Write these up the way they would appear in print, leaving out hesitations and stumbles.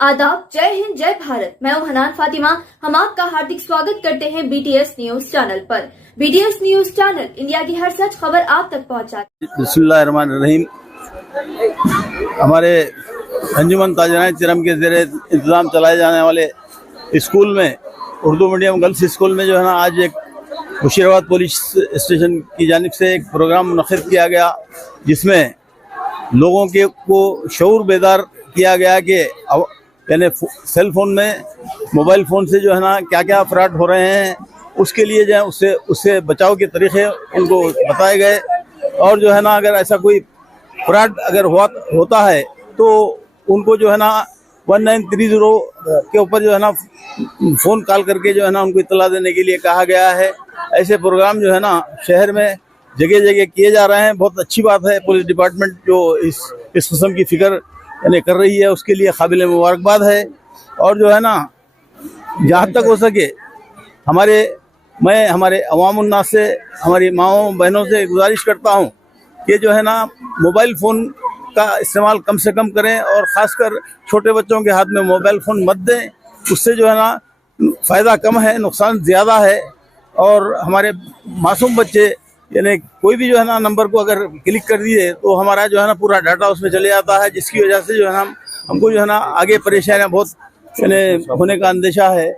आदाब, जय हिंद, जय भारत। मैं हूं हनान फातिमा। हम आपका हार्दिक स्वागत करते हैं BTS न्यूज चैनल पर। BTS न्यूज चैनल इंडिया की हर सच खबर आप तक पहुंचाता है। बिस्मिल्लाहिर्रहमानिर्रहीम। हमारे अंजुमन ताजरान चिरम के ज़ेरे इंतज़ाम चलाए जाने वाले स्कूल में, उर्दू मीडियम गर्ल्स स्कूल में जो है ना, आज एक मुशीराबाद पुलिस स्टेशन की जानिब से एक प्रोग्राम मुनक़िद किया गया, जिसमें लोगों के को शऊर बेदार किया गया कि यानी सेल फोन में, मोबाइल फ़ोन से जो है ना क्या क्या फ्रॉड हो रहे हैं, उसके लिए जो है उससे बचाव के तरीक़े उनको बताए गए। और जो है ना, अगर ऐसा कोई फ्रॉड अगर होता है तो उनको जो है ना 1930 के ऊपर जो है ना फ़ोन कॉल करके जो है ना उनको इत्तला देने के लिए कहा गया है। ऐसे प्रोग्राम जो है ना शहर में जगह जगह किए जा रहे हैं। बहुत अच्छी बात है। पुलिस डिपार्टमेंट जो इस किस्म की फ़िक्र यानी कर रही है, उसके लिए काबिल मुबारकबाद है। और जो है ना, जहाँ तक हो सके मैं हमारे अवामुन्नास से, हमारी माओं बहनों से गुजारिश करता हूँ कि जो है ना मोबाइल फ़ोन का इस्तेमाल कम से कम करें, और ख़ासकर छोटे बच्चों के हाथ में मोबाइल फ़ोन मत दें। उससे जो है ना फ़ायदा कम है, नुकसान ज़्यादा है। और हमारे मासूम बच्चे यानी कोई भी जो है ना नंबर को अगर क्लिक कर दिए तो हमारा जो है ना पूरा डाटा उसमें चले जाता है, जिसकी वजह से जो है ना हमको जो है ना आगे परेशानियाँ बहुत यानी होने का अंदेशा है।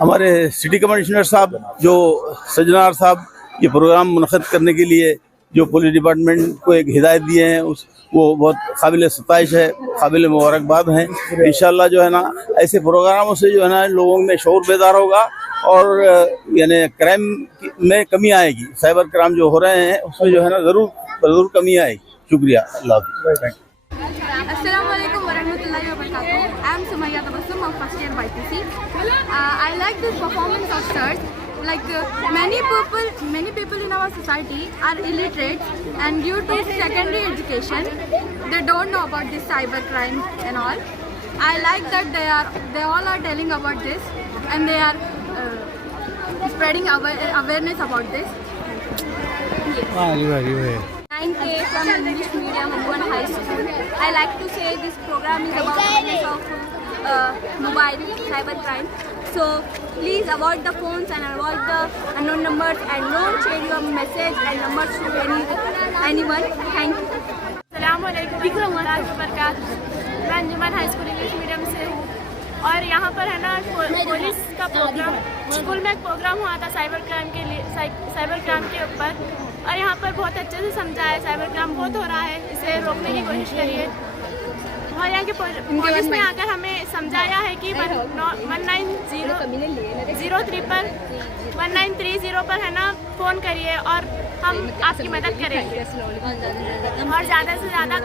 हमारे सिटी कमिश्नर साहब जो सजनार साहब ये प्रोग्राम मुनक़िद करने के लिए जो पुलिस डिपार्टमेंट को एक हिदायत दिए हैं, वो बहुत काबिल सताइश है, काबिल मुबारकबाद हैं। इंशाअल्लाह जो है ना ऐसे प्रोग्रामों से जो है ना लोगों में शऊर बेदार होगा और यानी क्राइम में कमी आएगी। साइबर क्राइम जो हो रहे हैं उसमें जो है ना ज़रूर कमी आएगी। शुक्रिया। अल्लाह हाफ़िज़। Assalamualaikum warahmatullahi wabarakatuh. I am Sumayya Tabassum of first year BPC. I like this performance of sirs. Like many people in our society are illiterate, and due to secondary education, they don't know about this cyber crime and all. I like that they all are telling about this, and they are spreading awareness about this. Yes. 9K from English medium Amban High School. I like to say this program is about awareness of mobile cyber crime. So please avoid the phones and avoid the unknown numbers, and don't share your message and numbers to anyone. Thank you. अस्सलामुअलैकुम warahmatullahi wabarakatuh. मैं अंजुमन high school English medium से हूँ, और यहाँ पर है ना police का प्रोग्राम, स्कूल में एक प्रोग्राम हुआ था साइबर क्राइम के ऊपर, और यहाँ पर बहुत अच्छे से समझाया। साइबर क्राइम बहुत हो रहा है, इसे रोकने की कोशिश करिए। और यहाँ के पुलिस ने आकर हमें समझाया है कि 1930 पर है ना फ़ोन करिए और हम आपकी मदद करेंगे। और ज़्यादा से ज़्यादा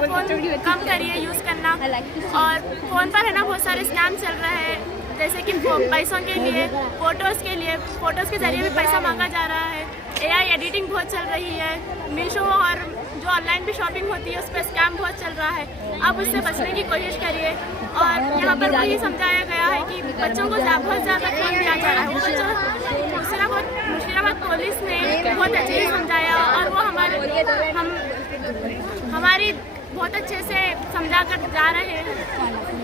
फ़ोन कम करिए यूज़ करना। और फ़ोन पर है ना बहुत सारे स्कैम चल रहे हैं, जैसे कि पैसों के लिए, फ़ोटोज़ के ज़रिए भी पैसा मांगा जा रहा है। AI एडिटिंग बहुत चल रही है। मीशो और जो ऑनलाइन भी शॉपिंग होती है उस पर स्कैम बहुत चल रहा है। आप उससे बचने की कोशिश करिए। और यहाँ पर ये समझाया गया है कि बच्चों को बहुत ज़्यादा फ़ोन दिया जा रहा है। वो बच्चों मुशीराबाद पुलिस ने बहुत अच्छे से समझाया, और वो हमारी बहुत अच्छे से समझा कर जा रहे हैं।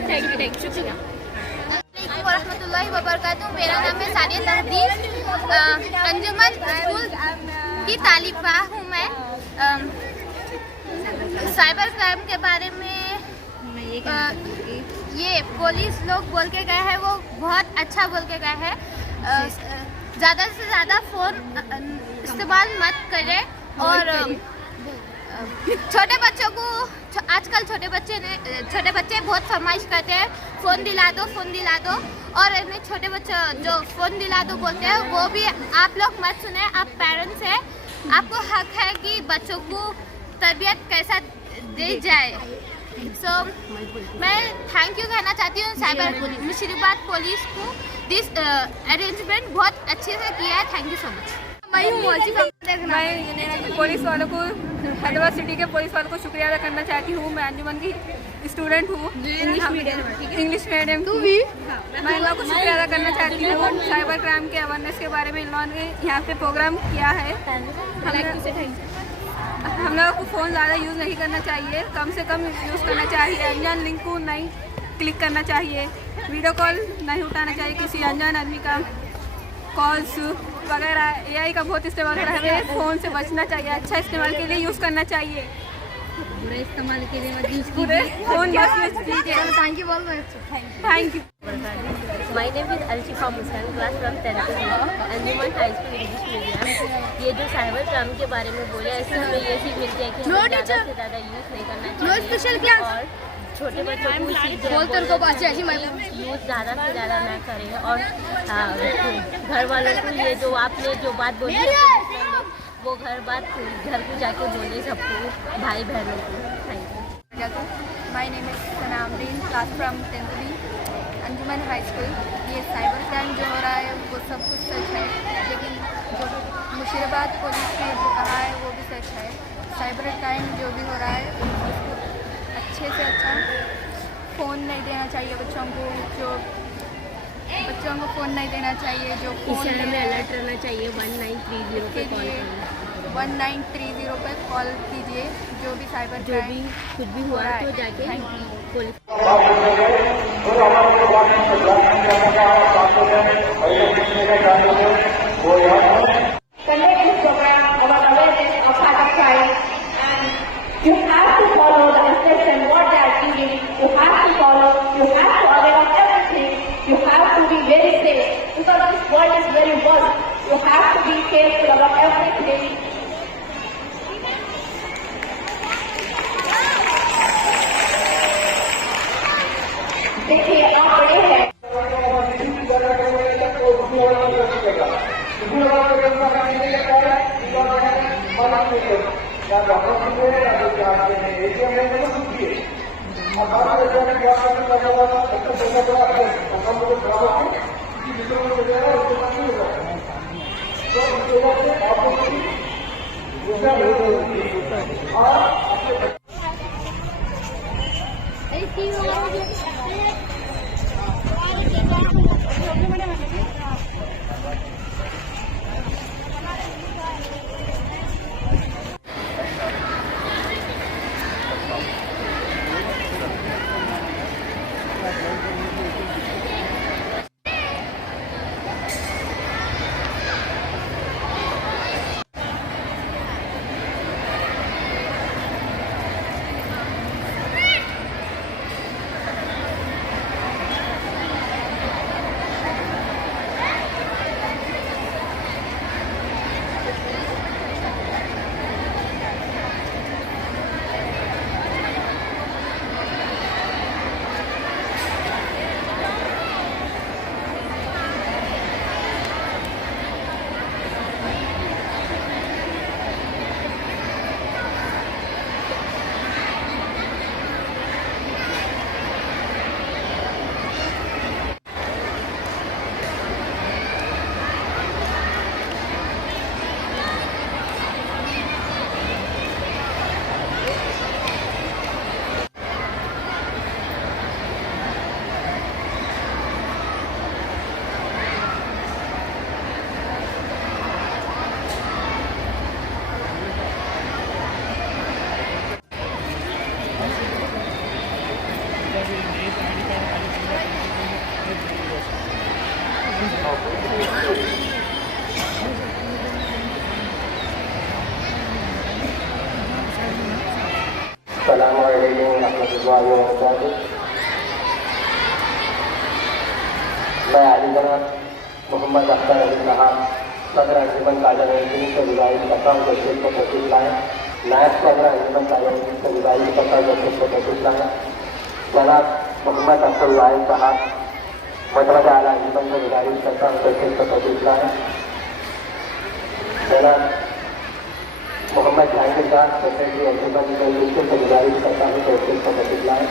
थैंक यू, शुक्रिया। वरहमतुल्लाहि वबरकातुहू। मेरा नाम है सानिया तहदीद। अंजुमन स्कूल की तालिबा हूँ मैं। साइबर क्राइम के बारे में ये पुलिस लोग बोल के गए हैं, वो बहुत अच्छा बोल के गए हैं। ज़्यादा से ज़्यादा फ़ोन इस्तेमाल मत करें। और छोटे बच्चों को, आजकल छोटे बच्चे बहुत फरमाइश करते हैं, फ़ोन दिला दो। और इन्हें छोटे बच्चे जो फ़ोन दिला दो बोलते हैं, वो भी आप लोग मत सुने। आप पेरेंट्स हैं, आपको हक है कि बच्चों को तरबियत कैसा दी जाए। मैं थैंक यू कहना चाहती हूँ साइबर मुशीराबाद पुलिस को। दिस अरेंजमेंट बहुत अच्छे से किया है। Thank you so much. मैं पुलिस वालों को, हैदराबाद सिटी के पुलिस वालों को शुक्रिया अदा करना चाहती हूँ। मैं अंजुमन की स्टूडेंट हूँ, इंग्लिश मीडियम की। मैं इन लोगों को शुक्रिया अदा करना चाहती हूँ। साइबर क्राइम के अवेयरनेस के बारे में इन लोगों ने यहाँ पे प्रोग्राम किया है। हम लोगों को फ़ोन ज़्यादा यूज़ नहीं करना चाहिए, कम से कम यूज़ करना चाहिए। अनजान लिंक को नहीं क्लिक करना चाहिए, वीडियो कॉल नहीं उठाना चाहिए किसी अनजान आदमी का, कॉल्स वगैरह। एआई का बहुत इस्तेमाल हो रहा है, हमें फ़ोन से बचना चाहिए। अच्छा इस्तेमाल के लिए यूज़ करना चाहिए, बुरे इस्तेमाल के लिए मत यूज पूरे फ़ोन बस यूज़ कीजिए। थैंक यू, बहुत thank you. My name is Alshifa Muskan, class from 10th Anjuman high school English medium. ये जो साइबर क्राइम के बारे में बोले, इससे हमें ये सीख मिलती है कि हमें ज़्यादा से ज़्यादा यूज़ नहीं करना चाहिए और छोटे बच्चों को यूज़ ज़्यादा से ज़्यादा ना करें। और घर वालों को ये जो आपने जो बात बोली है वो घर को जाके बोले सबको, भाई बहनों को। Thank you. My name is Sanamreen, class from 10th B, Anjuman high school. ये साइबर क्राइम जो हो रहा है वो सब कुछ सच है, लेकिन जो मुशीराबाद पुलिस ने जो कहा है वो भी सच है। साइबर क्राइम जो भी हो रहा है उसको अच्छे से अच्छा फ़ोन नहीं देना चाहिए बच्चों को, बच्चों को फ़ोन नहीं देना चाहिए। जो फ़ोन में अलर्ट रहना चाहिए 1930 पे कॉल करना। 1930 पे कॉल कीजिए, जो भी साइबर क्राइम कुछ भी हुआ तो जाके police. Conduct this program about awareness of cybercrime, and you have to follow the instruction what they are giving. You have to follow. You have to aware of everything. You have to be very safe because this world is very worst. You have to be careful about everything. देखिए आप बड़े हैं। मैं अलीगढ़ मोहम्मद अख्तर अली खान सदर अंजुमन ताजा नज़ीर से गुजारिश करता हूँ जस्टिस को तशरीफ लाएँ। नायब सदर अंजुमन ताजा नज़ीर से गुजारिश करता हूँ जस्टिस को तशरीफ लाएँ। जनाब मोहम्मद अख्तर लाइन साहब मतवजा आला अंजुमन से गुजारिश करता हूँ जस्टिस को तशरीफ लाएँ। जनाब मोहम्मद जहांगीर साहब सेक्रेटरी अंजुमन से गुजारिश करता हूँ जस्टिस को तशरीफ लाएँ।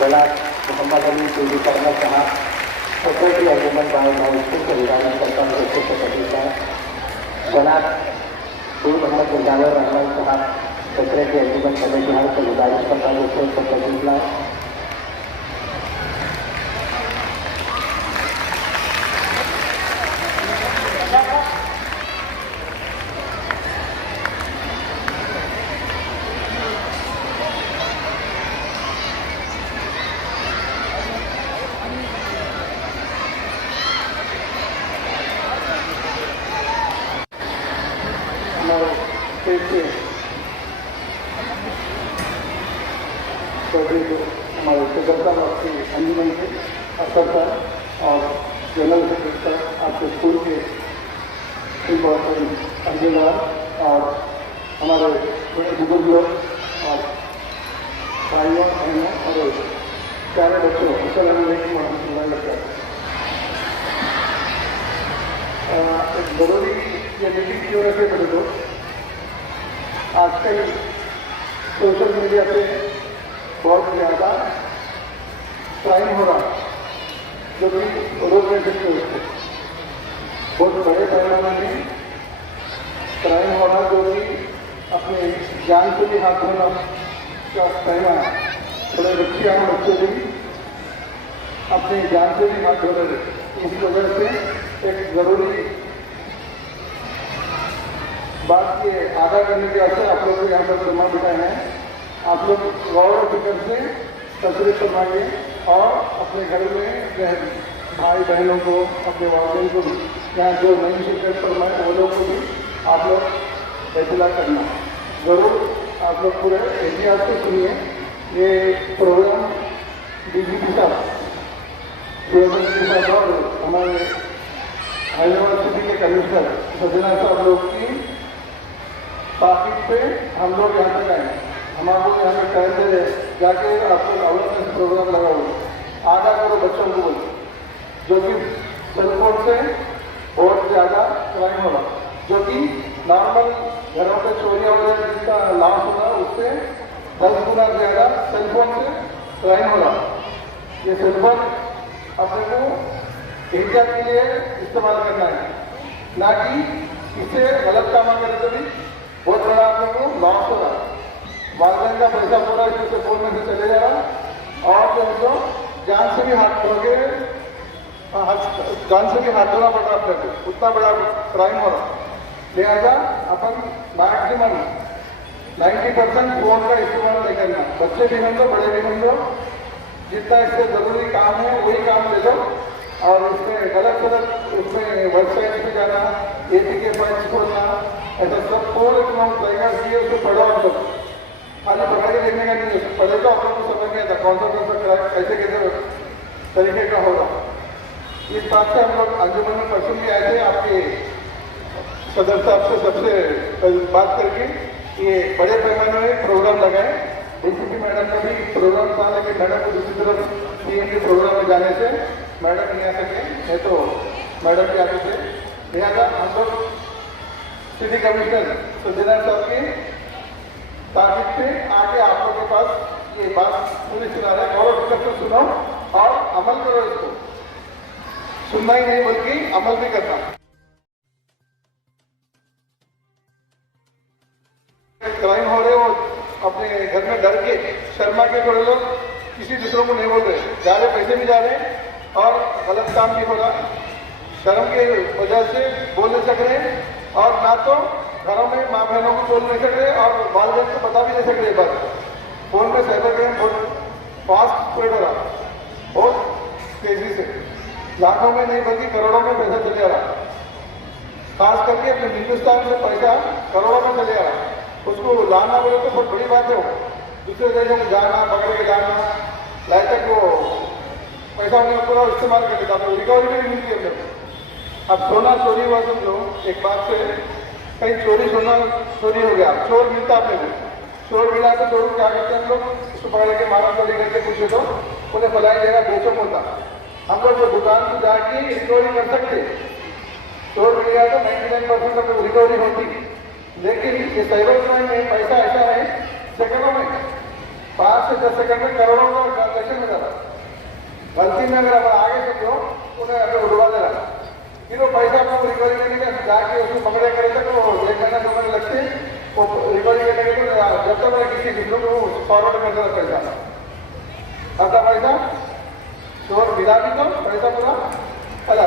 जनाब मोहम्मद अली पीडी कर्नल साहब सेक्रेटरी अंजुमन से गुजारिश करता हूँ जस्टिस को तशरीफ लाएँ। जनाब मोहम्मद मुजावर रहमान साहब सेक्रेटरी अंजुमन कमेटी हाउस से गुजारिश करता हूँ जस्टिस को तशरीफ लाएँ। अफसर सर और जनरल सेक्रेटरी आपके स्कूल के इम्पोर्टेंट अंगीदार और हमारे बुजुर्ग लोग और भाइयों बहनों और प्यारे बच्चों अस्सलाम वालेकुम रहमतुल्लाहि व बरकातहू। एक जरूरी ये मीटिंग की वजह से बड़े लोग आजकल सोशल मीडिया पे बहुत ज़्यादा क्राइम हो रहा जो कि रोक नहीं सकते उसको। बहुत बड़े पैमाने में क्राइम हो रहा जो कि अपने जान से भी हाथ धोना का कहना थोड़े बच्चे भी अपनी जान से भी हाथ धो रहे। इस वजह से एक ज़रूरी बात के आगा करने के वास्ते आप लोग को यहाँ पर जमा बिठाए हैं। आप लोग गौर और फिक्र से तस्वीर करवाइए और अपने घर में अपने भाई बहनों को अपने वालिदैन को भी यहाँ जो नई शिरकत फरमाए वो लोग को भी आप लोग इत्तला करना ज़रूर। आप लोग पूरे एहतियात से सुनिए। ये प्रोग्राम डीजीपी साहब और हमारे हैदराबाद सिटी के कमिश्नर सजना साहब लोग की ताकीद पे हम लोग यहाँ तक आए। हम आपको यहाँ पे कहते रहे जाके आप लोग अवेयरनेस प्रोग्राम लगाओ, आगा करो बच्चों को बोलो, जो कि सेलफोन से बहुत ज़्यादा क्राइम हो रहा, जो कि नॉर्मल घरों पे चोरियाँ वगैरह जिसका लॉस हो रहा उससे 10 गुना ज़्यादा सेलफोन से क्राइम हो रहा। ये सेलफोन अपने को एहतियात के लिए इस्तेमाल करना है, ना कि इससे गलत काम करने से भी बहुत बड़ा आप लोगों को लॉस हो रहा। वालदैन का पैसा पूरा इससे फोन में से चले जा रहा और जो उनको जान से भी हाथ धो के जान से भी हाथ धोना पड़ रहा अपने को, उतना बड़ा क्राइम हो रहा। लिहाजा अपन मैक्सिमम 90% फोन का इस्तेमाल नहीं करना। बच्चे भी बन लो, बड़े भी बन लो, जितना इससे ज़रूरी काम है वही काम ले लो और उसमें गलत उसमें वेबसाइट पे जाना, ATK फाइल्स खोलना, ऐसा सब पूरे तरीका से उसको पढ़ो। आप लोग खाली पढ़ के देखने का नहीं है, पढ़े तो आप लोग को समझ में आता कौन सा क्राइम कैसे कैसे तरीके का होगा। इस बात से हम लोग अंजुमन में परसों भी आए थे आपके सदर साहब से सबसे बात करके ये बड़े पैमाने में प्रोग्राम लगाए। DCP मैडम का भी प्रोग्राम था, लेकिन मैडम को दूसरी तरफ PM के प्रोग्राम में जाने से मैडम नहीं आ सके, नहीं तो मैडम भी आते थे। लिहाजा हम लोग सिटी कमिश्नर सज्जना साहब की तारीफ पे आके आप लोगों के पास ये बात पूरी सुना रहे और फिक्र से सुनो और अमल करो। इसको सुनना ही नहीं बल्कि अमल भी करना। क्राइम हो रहे वो अपने घर में डर के शर्मा के थोड़े लोग किसी दूसरों को नहीं बोल रहे, जा रहे पैसे भी जा रहे और गलत काम भी हो रहा। शर्म के वजह से बोल नहीं सक रहे और ना तो घरों में माँ बहनों को बोल नहीं सक रहे और वालिदैन को बता भी नहीं सक रहे। बस फोन में साइबर क्राइम बहुत फास्ट स्प्रेड हो रहा, बहुत तेजी से, लाखों में नहीं बल्कि करोड़ों में पैसा चले आ रहा। खास करके अपने हिंदुस्तान में पैसा करोड़ों में चले आ रहा। उसको लाना बोले तो बहुत बड़ी बात है। वो दूसरे देशों में जाना, पकड़ के जाना, लाइक तक वो पैसा उन्हें पूरा इस्तेमाल कर लेता, तो रिकवरी भी नहीं मिलती है। अब सोना चोरी हुआ समझो, एक बात से कहीं सोना चोरी हो गया, चोर मिलता अपने को, चोर मिला तो चोर क्या करते हैं हम लोग, उसको पकड़ के मारा चोरी करके पूछे तो उन्हें फलाई जगह बेचो होता। हम लोग जो दुकान को जाके रिकवरी कर सकते, चोर मिल गया तो 99% हम लोग रिकवरी होती। लेकिन ये साइबर क्राइम में पैसा ऐसा है सेकंडों में 5 से 10 सेकंड में करोड़ों का ट्रांजेक्शन हो जाता। गलती में अगर आप आगे समझो उन्हें अगर उड़वा दे रहा, फिर वो पैसा आपको रिकवरी करने के जाके उसको पकड़े करे तक वो 1 महीना 2 महीने लगते, वो रिकवरी करने के जब तक मैं किसी दूसरों को फॉरवर्ड कर देता पैसा, आता पैसा चोर मिला भी तो पैसा पूरा चला,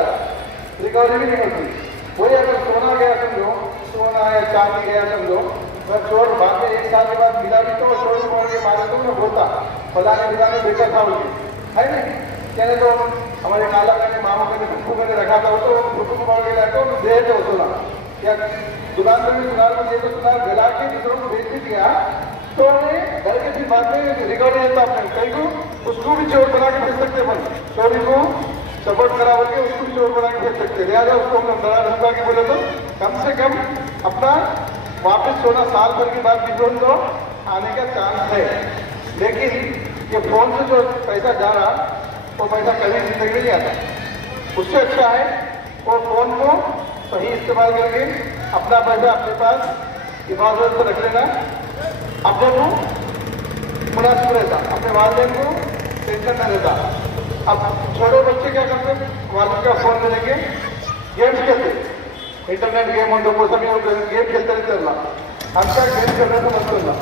रिकवरी भी नहीं होती। वही अगर सोना गया समझो, सोना या चांदी गया समझो, अगर चोर बाद में 1 साल के बाद मिला भी तो चोर पकड़ के मारे तो मैं बोलता फलाने मिलाने बेचा था उनकी, है नहीं कहने तो हमारे काला मैंने मामों मैंने फुक्कू मैंने रखा था, तो फुक्कू को पकड़ के लाया तो दे थे वो सोना, या दुकान में भी सुनार को दिए तो सुनार गला के दूसरों को बेच भी दिया तो उन्हें घर के फिर बाद में रिकवरी होता अपने कई को उसको भी चोर बना के भेज सकते अपन, चोरी को सपोर्ट करा करके उसको भी चोर बना के भेज सकते। लिहाजा उसको हम डरा धमका के बोले तो कम से कम अपना वापस 16 साल भर के बाद भी तो आने का चांस है। लेकिन ये फोन से जो पैसा जा रहा वो पैसा कभी जिंदगी में नहीं आता। उससे अच्छा है वो फोन को सही इस्तेमाल करके अपना पैसा अपने पास हिफाजत से रख लेना, अपने को मुनासिब रहता, अपने वालिदैन को टेंशन न रहता। अब छोटे बच्चे क्या करते, वालिद का फोन में लेके गेम्स खेलते, इंटरनेट गेम हो तो वो सभी गेम खेलते रहते अल्लाह। हमका गेम खेलने से मत करना,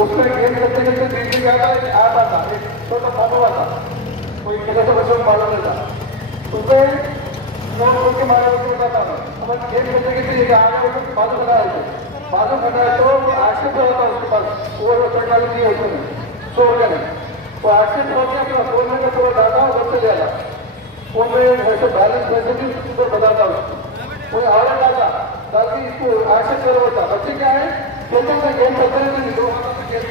उसमें गेम खेलते खेलते बीच में क्या आता एक छोटा फोन आता, कोई कैसे बच्चों को मालूम रहता, उसमें फोन के मारे बताता था। अब गेम खेलते खेलते आगे बाजू बना है तो एक्सेस होता है उसके पास, वो टेक्नोलॉजी है उसमें शोर का नहीं, वो एक्सेस हो गया कि फोन में पूरा डाटा उधर से जाएगा, फोन में वैसे बैलेंस वैसे भी उसको बताता उसको कोई और डाटा ताकि इसको एक्सेस करो होता। बच्चे क्या है खेलते हैं गेम खेलते हैं तो गेम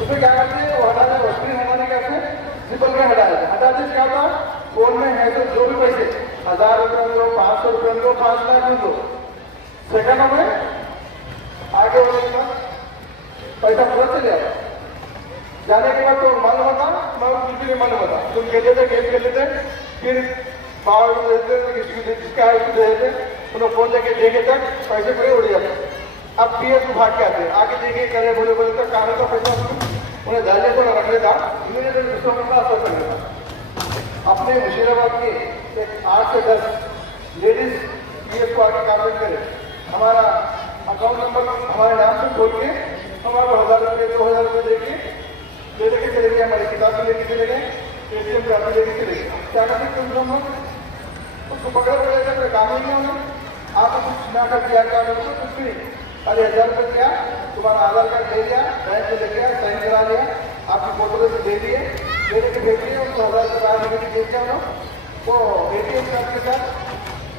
उसमें क्या करते हैं वो हटा दें, स्क्रीन हटाने कैसे सिंपल में हटाते क्या होता फोन में है तो जो भी पैसे 1000 रुपये लो, 500 रुपये लो, 5 लाख लो, सेकंडों में आगे बढ़ने का पैसा पूरा चले जाएगा। जाने के बाद तो मालूम होता, मैं कुछ भी नहीं मालूम होता, तुम खेलते थे गेम खेलते थे, फिर पावर को देते थे, जिसका है उसको दे देते, उन्हें फोन लेके देखे तक पैसे पूरे उड़ जाते। अब पीएस को भाग के आते आगे देखे करे बोले तो कहानी का पैसा उन्हें डालने को रख लेता, इन्होंने तो दूसरों में असर कर लेता। अपने मुशीराबाद के 8 से 10 लेडीज पीएस को आगे काम करे, हमारा अकाउंट नंबर हमारे नाम से खोल के हमारे 1000 रुपये 2000 रुपये देके ले लेके चले गए, हमारी किताब भी लेके चले गए, एटीएम कार्ड लेके चले गए। क्या करते कम से कम उसको पकड़े पड़ेगा, काम ही नहीं होना, आपको कुछ ना कर दिया क्या करो कुछ भी नहीं, खाली 1000 रुपये किया, तुम्हारा आधार कार्ड ले लिया, बैंक में ले गया, साइन करा लिया, आपकी फोटो से ले लिए, ले लेके भेज दिए, उसको 1000 रुपये बाहर लेके भेज दिया वो एटीएम कार्ड के साथ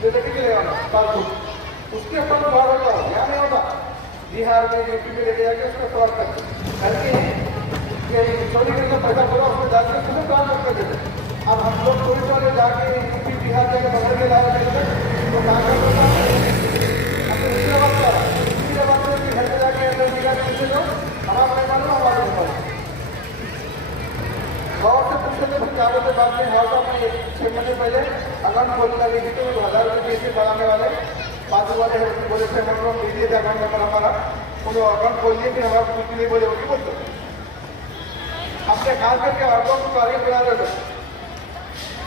ले लेके चले जाना पासबुक, उसके ऊपर फ्रॉड होता है, यहाँ नहीं होता। बिहार में यूपी में लेके जाके उसको फ्रॉड करके चोरी करके पैसा पूरा उसको जाके उसको ट्रांसफर कर देते। अब हम लोग पुलिस वाले जाके यूपी बिहार जाके पकड़ के लाए थे तो कहाँ कर होता अपने मुशीराबाद में घर में जाके अंदर निकाल पूछे तो हमारा नहीं मालूम, हमारे नहीं मालूम, गाँव से पूछे थे फिर चारों से बात में हाउस में 6 महीने पहले अकाउंट खोलने लगी थी तो 1000 रुपये कैसे बढ़ाने वाले बाजू वाले बोले थे मतलब दीजिए थे अकाउंट नंबर हमारा, उन्होंने अकाउंट खोल दिए, फिर हमारा कुछ नहीं बोले होगी बोलते अपने खास करके अकाउंट को आगे बढ़ा रहे थे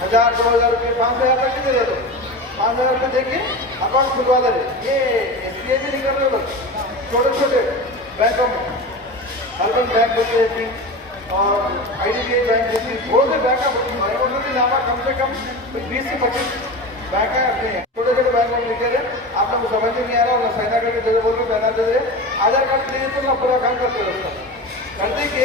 1000 2000 रुपये 5000 तक दे रहे थे, 5000 रुपये देके अकाउंट खुलवा ले रहे। ये SBI भी नहीं कर रहे लोग, छोटे छोटे बैंकों में अर्बन बैंक होते हैं और IDBI बैंक होती है, बहुत से बैंक का कम से कम 20 से 25 बैंक है अपने छोटे छोटे बैंक में लिखे रहे, आप लोग को समझ में नहीं आ रहा, उन्हें साइना करके दे बोल के बना दे रहे, आधार कार्ड दे तो ना पूरा काम करते रहे करते कि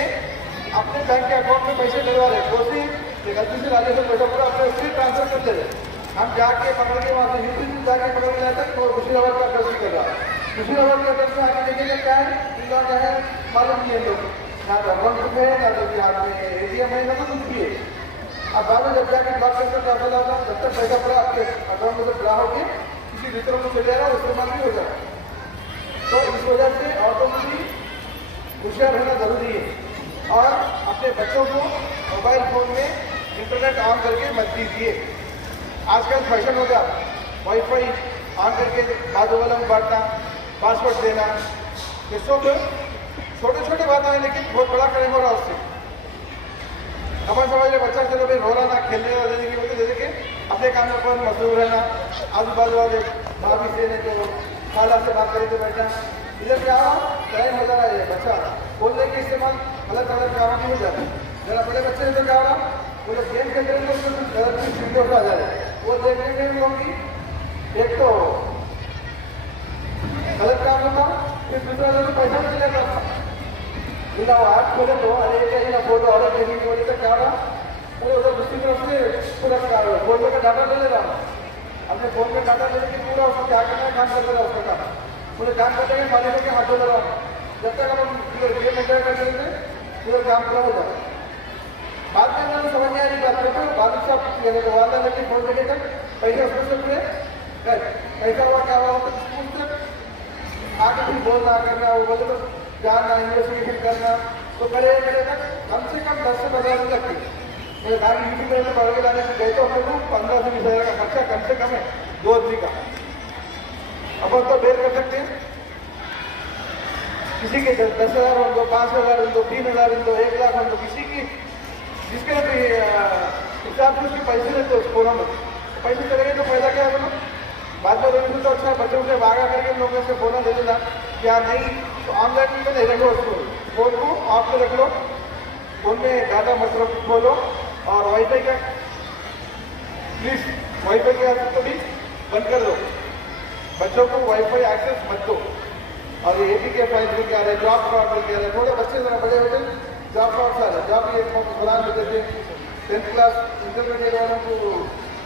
अपने बैंक के अकाउंट में पैसे डलवा रहे, दोषी गलती से डाले तो पैसा पूरा अपने उससे ट्रांसफर करते रहे। हम जाके पकड़ के वहाँ से यूपी में जाके पकड़ के लाते तो मुशीराबाद का एड्रेस नहीं कर रहा, मुशीराबाद के एड्रेस में आगे देखेंगे क्या है इनका क्या है मालूम नहीं है, लोग ना तो अकाउंट है ना तो बिहार में ATM है ना तो कुछ भी है। अब बाद में जब जाके ब्लॉक करके ट्रांसफर आता है जब तक पैसा पूरा आपके अकाउंट में से ड्रा होकर किसी दूसरे को चले जाएगा इस्तेमाल भी हो जाएगा। तो इस वजह से औरतों को भी होशियार रहना जरूरी है और अपने बच्चों को मोबाइल फोन में इंटरनेट ऑन करके मत दीजिए। आजकल फैशन हो गया वाईफाई ऑन करके बाजू वालों को बांटना, पासवर्ड देना, ये सब छोटे छोटे बात है लेकिन बहुत बड़ा क्राइम हो रहा है उससे। अपन समझ रहे बच्चा चलो भाई रो रहा ना खेलने वाला देने की वजह जैसे कि अपने काम में पर मजदूर रहना, आजू बाजू वाले भाभी से नहीं तो खाला से बात करें तो बैठना, इधर क्या हुआ क्राइम हो जा रहा है। बच्चा बोलने के इस्तेमाल गलत गलत कामों में हो जाता है। जरा बड़े बच्चे तो क्या हो रहा वो लोग गेम खेल रहे हैं तो गलत वीडियो आ जा रहा है, वो देखने में होगी एक तो गलत काम होता, फिर दूसरा लोग पैसा भी चलेगा बिना हाथ खोले तो अरे कहीं ना फोटो ऑर्डर देने की वजह से क्या रहा वो उधर दूसरी तरफ से पूरा फोन का डाटा ले ले रहा, अपने फोन का डाटा लेने की पूरा उसको क्या करना है काम करते रहा उसका काम पूरे काम करते हैं मालिकों के हाथों में रहा। जब तक हम गेम एंजॉय करते थे पूरा काम पूरा हो जाए में समझ नहीं आ रही बात करते बादल साहब वादा लगे फोन लगे तक पैसा उसमें से पूरे पैसा हुआ क्या हुआ पूछते आगे फिर बोलना करना वो बोले तो जानना इन्वेस्टिगेशन करना तो करे तक कम से कम 10 से 15 दिन लगती मेरे गाड़ी यूट्यूब में पढ़ के लाने से गए तो हम लोग 15 से 20 हज़ार का खर्चा कम से कम है 2 आदमी का। अब तो बेर कर सकते हैं किसी के 10,000 हो 5,000 हो 3,000 हो 1 लाख हो किसी की जिसके भी हिसाब से उसके पैसे देते उस कोरोना में पैसे चलेंगे तो फायदा क्या है बाद में रोज तो अच्छा बच्चों से भागा करके लोगों से बोला दे देना क्या नहीं तो ऑनलाइन में नहीं रखो उसको फोन को ऑफ में रख लो फोन में डाटा मतलब खोलो और वाईफाई का प्लीज वाईफाई के तो भी बंद कर दो बच्चों को वाईफाई एक्सेस मत दो। और ये APK फाइल में क्या रहा है जॉब फ्रॉड में क्या रहा है थोड़े बच्चे जरा बड़े होते जॉब फ्रॉड से आ रहा है जॉब एक खुरान देते थे 10th क्लास इंटरमीडिएट वालों को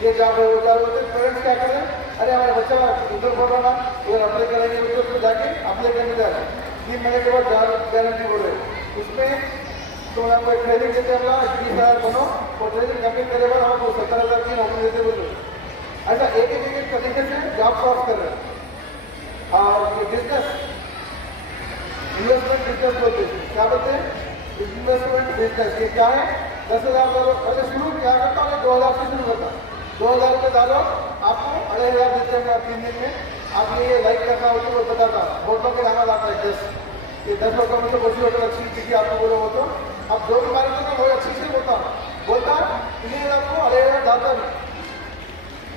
ये जॉब है वो जॉब होते पेरेंट्स क्या कर रहे हैं अरे हमारा बच्चा उधर पढ़ रहा उधर अप्लाई करेंगे उधर तो जाके अप्लाई करने जा रहे हैं 3 महीने के बाद जॉब गारंटी बोल रहे हैं उसमें तो आपको एक ट्रेनिंग देते हैं 20,000 बनो वो ट्रेनिंग कंप्लीट करे बाद हमको 70,000 की नौकरी देते बोल रहे ऐसा एक तरीके से जॉब फ्रॉड कर रहे हैं। और ये बिजनेस इन्वेस्टमेंट बिजनेस बोलते हैं क्या बोलते हैं इन्वेस्टमेंट बिजनेस ये क्या है 10,000 पहले शुरू क्या करता हूँ 2,000 से शुरू करता 2,000 रुपये डालो आपको 2,500 देते हैं 3 दिन में आप ये लाइक करना होती है वो बताता होटलों के नाम आता है 10 ये 10 होटल में तो कोई होटल अच्छी किसी आपको बोलो हो तो अब जो भी मारेंगे तो वो अच्छी से बोलता इसलिए आपको 2,500 डालता नहीं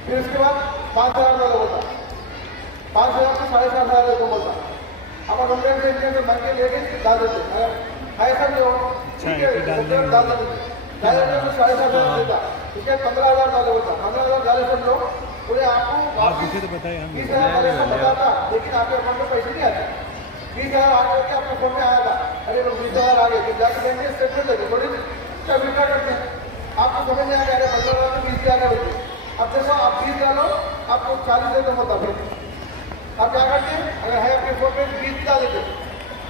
फिर उसके बाद 5,000 वाला बोलता 5,000 से 7,500 को बोलता अब हम कंप्लेंट से मांग के लेके डाल देते ऐसा भी हो ठीक है डाल देते डायरेक्टर में 7,500 देता उसके 15,000 डाले होता 15,000 डाले सब लोग पूरे आपको 20,000 बताता लेकिन आपके अकाउंट में पैसे नहीं आते 20,000 आ करके आपके फोन में आया था अरे लोग 20,000 आ गए तो जाकर देंगे स्टेटमेंट देंगे थोड़ी क्या विड्रा करते हैं आपको समझ नहीं आ गया 15,000 में 20 डाला होती अब देखो आप 20 डालो आपको 40 देते होता फिर आप क्या करते हैं अगर है आपके फोन में 20 डाल देते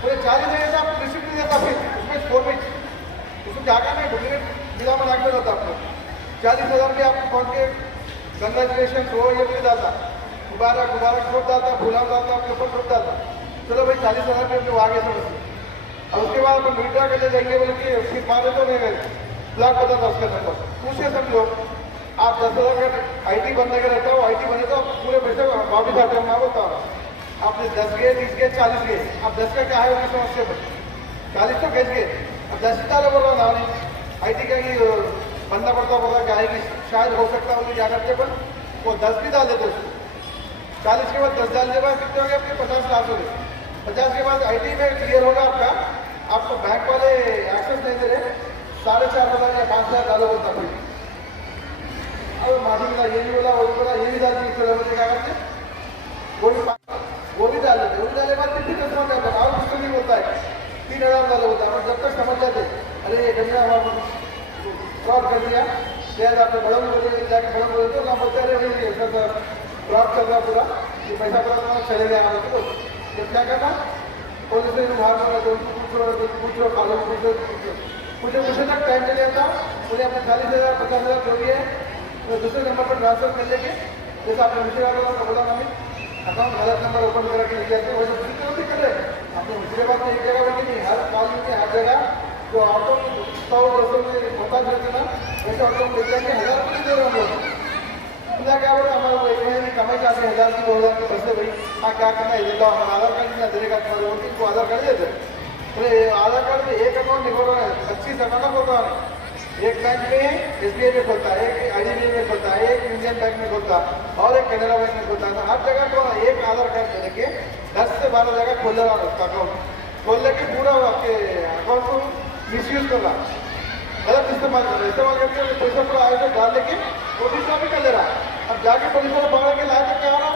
पूरे 40 देंगे तो आपको रिसिप्ट नहीं देता फिर उसमें फोन में उसको क्या करना है डुप्लीकेट बिना में रखना होता आपको 40,000 भी आपको फोन के कंग्रेचुलेशन हो ये भी डालता गुब्बारा खूब डालता फूला डालता आपके ऊपर खूब डालता चलो भाई 40,000 रुपये वो आगे समझ और उसके बाद अपन विड्रा करने जाएंगे बोले कि फिर मारे तो नहीं गए ब्लॉक बताता उसका नंबर पूछे सब लोग आप 10,000 का IT बनने का रहता हो IT बने तो पूरे पैसे वापिस आते हैं मैं बोलता हूँ आपने 10 गए 20 गए 40 गए अब 10 का क्या है उसकी समस्या पर 40 तो कैसे गए अब 10 ही डालो बोल रहा ना IT का कि बनना पड़ता होगा क्या है कि शायद हो सकता है क्या करते पर वो 10 भी डाल देते उसको 40 के बाद 10 डालने के बाद कितने हो गए आपके 50 लाख हो गए 50 के बाद IT में क्लियर होगा आपको बैंक वाले एक्सेस नहीं दे रहे 4,500 या 5,000 डालो बोलता कोई अब माफी मिला ये भी बोला वो भी बोला ये भी डाल दी क्या करते वो भी डाल देते वो भी डालने के बाद फिर समझ जाता है और कुछ नहीं बोलता है 3,000 डालो होता है और जब तक समझ जाते अरे ये गंजा फ्रॉड कर दिया शायद आपने बड़ों में बोले जाके बड़ों बोले तो ना बोलते अरे भाई ऐसा फ्रॉड चल रहा पूरा ये पैसा पूरा चले गया हमारे तो जब क्या करना पुलिस ने बाहर बोला तो पूछो कानून पूछे तक टाइम चले जाता उन्हें अपने 40,000 50,000 जो भी है तो दूसरे नंबर पर ट्रांसफर कर लेंगे जैसे आपने मुझे वालों का बोला हमें अकाउंट गलत नंबर ओपन करा के लेके आते हैं वैसे दूसरी तरफ भी कर रहे आपने दूसरे बात एक जगह पर नहीं हर कॉलेज में हर जगह जो ऑटो 100-200 में मोहताज रहते ना वैसे ऑटो में लेके 1,000 रुपये दे रहे हम लोग क्या क्या बोला हमारे एक महीने की कमाई चाहते 1,000 की 2,000 के पैसे भाई हाँ क्या करना है देता हूँ हमारा आधार कार्ड नहीं देगा तुम्हारे वोटिंग को आधार कार्ड देते अरे आधार कार्ड में एक अकाउंट नहीं खोल रहा है 25 अकाउंट खोल रहा है एक बैंक में SBI में खोलता है एक IDBI में खोलता है एक इंडियन बैंक में खोलता है और एक कैनरा बैंक में खोलता है हर जगह तो एक आधार कार्ड लेके 10 से 12 जगह खोल रहा है उसका अकाउंट खोलने के पूरा आपके अकाउंट को मिसयूज कर रहा गलत इस्तेमाल कर रहा है इस्तेमाल करके पैसा पूरा आगे डाल लेके नोटिस भी कर ले रहा है अब जाके पुलिस को पकड़ के लाए तक क्या हो रहा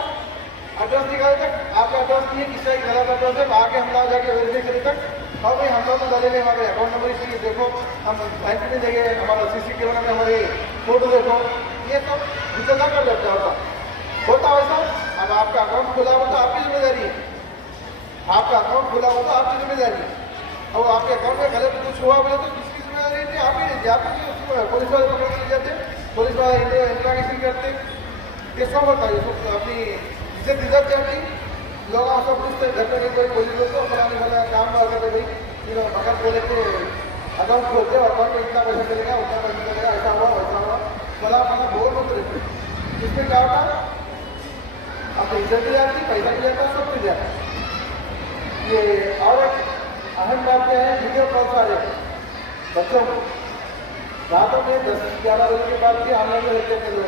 एड्रेस निकाले तक आपका एड्रेस नहीं है किसी का गलत एड्रेस है आगे हम लोग जाके वेरीफाई करे तक और भाई हम लोग तो डाले हमारे अकाउंट नंबर इसलिए देखो हम बैंक में देंगे हमारा CC कैमरा में हमारे फोटो देखो ये तो इतना कर देता होता वैसा अब आपका अकाउंट खुला हुआ तो आपकी जिम्मेदारी है आपका अकाउंट खुला हुआ तो आपकी जिम्मेदारी है और आपके अकाउंट में गलत कुछ हुआ बोले तो किसकी जिम्मेदारी नहीं आप ही पुलिस वाले पकड़ के ले जाते, पुलिस वाले इंट्रागेशन करते, ये सब होता है, ये सब अपनी इज्जत जाती, लोग सब पूछते घर पे कोई पुलिस लोग को फलाने वाला काम करते भाई, मकान खोले के अकाउंट खोलते और अकाउंट में इतना पैसा चलेगा, उतना पैसा चलेगा, ऐसा हुआ वैसा हुआ, फला बहुत होते रहते। इसमें क्या होता है, अब इज्जत भी जाती, पैसा भी जाता, सब कुछ जाता। ये और एक अहम बात क्या है, वीडियो कॉल सारे बच्चों को रातों में 10-11 बजे के बाद भी ऑनलाइन में रहते लोग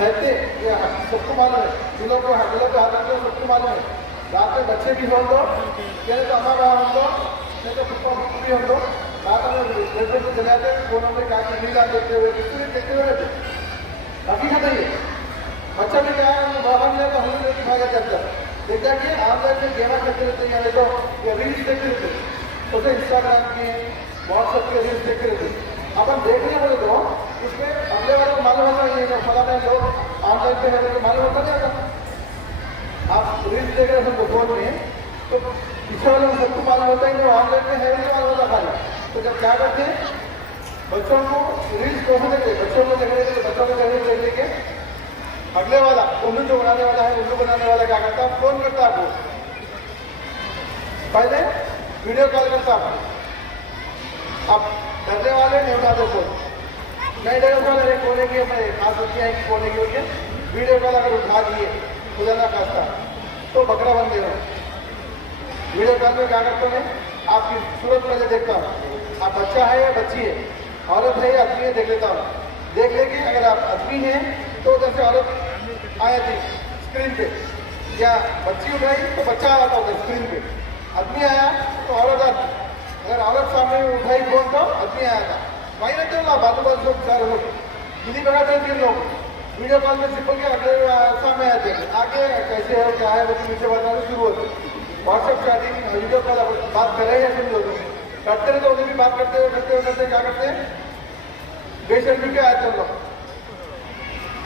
रहते, ये सबको मालूम है, जिलों को हाथ आते सबको मालूम है। रात में बच्चे भी हम लोग, कहते तो अम्मा बाबा हम लोग, नहीं तो कुत्ता भी हम लोग रात में रेडियो में चले जाते, फोनों में क्या न्यूज आ देखते हुए देखते हुए रहते। हकीकत है ये, बच्चा भी क्या है बाबा ने तो हम लोग भागा चलता देखा कि ऑनलाइन में गेमा करते रहते हैं, तो ये रील्स देखते रहते, उसे इंस्टाग्राम के व्हाट्सएप के रील्स देखते रहते। अपन देखने बोले तो उसमें अगले वाले को मालूम होता है, ये फलाना लोग ऑनलाइन पे है तो मालूम होता नहीं आता। आप रील्स देख रहे हैं फोन में, तो पीछे वाले को सबको मालूम होता है कि ऑनलाइन में है नहीं मालूम होता खाली। तो जब क्या करते हैं, बच्चों को रील्स को देते, बच्चों को देखने के लिए बच्चों को देखने लेके अगले वाला उल्लू जो बनाने वाला है, उल्लू बनाने वाला क्या करता है, फोन करता आपको, पहले वीडियो कॉल करता आपको। अब डरने वाले नहीं उठाते फोन, नहीं डरने वाले कोने की अपने खास होती है कि कोने की होती है, वीडियो कॉल अगर उठा दिए खुदा ना खास्ता तो बकरा बन गया। वीडियो कॉल में क्या करते हैं, आपकी सूरत पहले देखता हूँ, आप बच्चा है या बच्ची है, औरत है या आदमी है देख लेता हूँ। देख लेके अगर आप आदमी हैं तो उधर से औरत आया थी स्क्रीन पे, या बच्ची उठाई तो बच्चा आया था उधर स्क्रीन पे, आदमी आया तो औरत आती, अगर औरत सामने उठाई फोन तो आदमी आया था। वहीं रहते हो ना बातों बात लोग सारे लोग दिल्ली बना थे लोग, वीडियो कॉल में सिंपल के अगले सामने आते थे, आगे कैसे है क्या है वो नीचे बताना शुरू होते। व्हाट्सएप चैटिंग वीडियो कॉल बात कर रहे हैं तुम लोग करते रहे, तो उन्हें भी बात करते हुए क्या करते हैं, बेशर्मी पे आए थे लोग,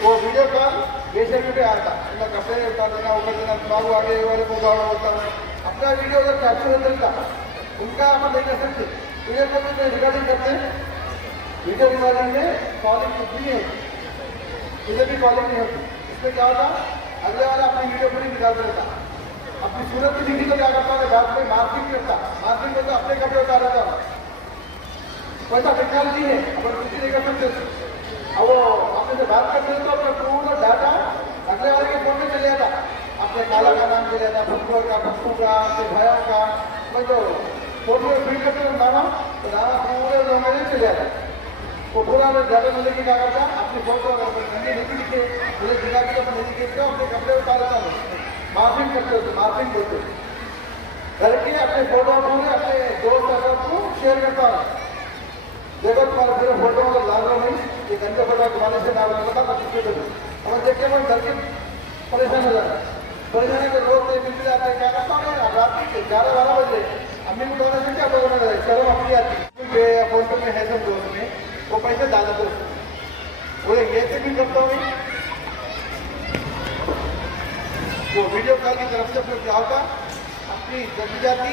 वो वीडियो कॉल बेशर्मी पे आया था, उनका कपड़े उतार देना, ऊपर देना, बाबू आगे वाले को गाड़ा होता है, अपना वीडियो उधर कैप्चर होता था, उनका आप नहीं कर सकते। वीडियो कॉल में रिकॉर्डिंग करते हैं, वीडियो रिकॉर्डिंग में कॉलिंग कुछ नहीं होती, इधर भी कॉलिंग नहीं होती। इसमें क्या होता, अगले वाला अपनी वीडियो पूरी निकाल देता, अपनी सूरत की दिखी तो क्या करता है, बाद में मार्किंग करता, मार्किंग में तो अपने कपड़े उतार देता, वैसा टेक्नोलॉजी है, अपन कुछ नहीं कर सकते। अब वो अपने से बात करते हैं तो अपना पूरा डाटा अगले वाले के फोन में चले जाता, अपने काला का नाम चले जाता, भक्तों का, भक्तों का, अपने भाइयों का, मैं जो फोटो में फीड करते हैं नामा, तो नामा पूरे लोग चले जाता। वो पूरा डाटा मिलने की क्या करता, अपनी फोटो अगर नहीं दिखे मुझे दिखा के अपने नहीं दिखते, अपने कपड़े उतार लेता हूँ, मार्किंग करते हो, मार्किंग बोलते करके अपने फोटो पूरे अपने दोस्त अगर को शेयर करता हूँ, देखो तुम्हारे पूरे फोटो अगर लाल रहा नहीं, ये गंदे फोटो तुम्हारे से डाल रहा था कुछ और देख के मैं घर के परेशान हो जाता, परेशान के रोज नहीं मिल जाते, क्या करता हूँ रात के 11-12 बजे अम्मी को बोलने से क्या लोगों ने शर्म अपनी आती है, फोन पे में है सब दोस्त में वो पैसे डाल दो, बोले ये से भी करता हूँ। वो वीडियो कॉल की तरफ से फिर क्या होता, अपनी जल्दी जाती,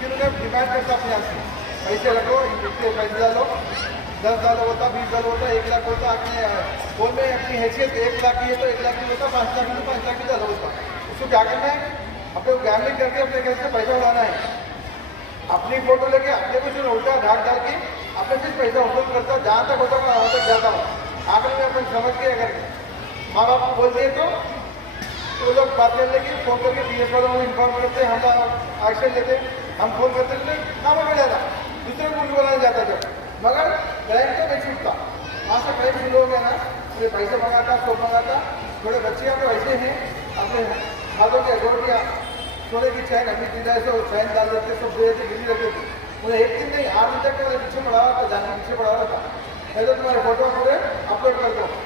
फिर उन्हें डिमांड करता अपने आप से पैसे रखो, इससे पैसे डालो, 10 डालो होता, 20 डालो होता, 1 लाख होता, अपने फोन में अपनी हैसियत 1 लाख की है तो 1 लाख की होता, 5 लाख की 5 लाख की डालो होता। उसको क्या करना है, अपने गैमलिंग करके अपने घर से पैसा उड़ाना है, अपनी फोटो लेके अपने कुछ उल्टा ढाक डाल के अपने कुछ पैसा वसूल करता, जहाँ तक होता मैं वहाँ तक जाता हूँ। आखिर में अपन समझ के अगर माँ बाप को बोल दिए तो वो लोग बात कर लेके फोन करके पीएस वालों को इन्फॉर्म करते, हम एक्शन लेते, हम फोन करते थे काम में जाता, दूसरे को उनको बनाया जाता जब, मगर क्राइम तो नहीं छूटता, वहाँ से क्राइम शुरू हो गया ना, मुझे पैसे मंगाता, सब मंगाता, थोड़े बच्चे यहाँ पे ऐसे हैं अपने हाथों की अगोटियाँ सोने की चैन अभी पीला है, चैन डाल देते, सब दे देते, गिरी रखते थे, मुझे एक दिन नहीं 8 दिन तक मेरे पीछे पड़ा रहा था, जाने पीछे पड़ा रहा था। मैं तो तुम्हारे फोटो पूरे अपलोड करता हूँ,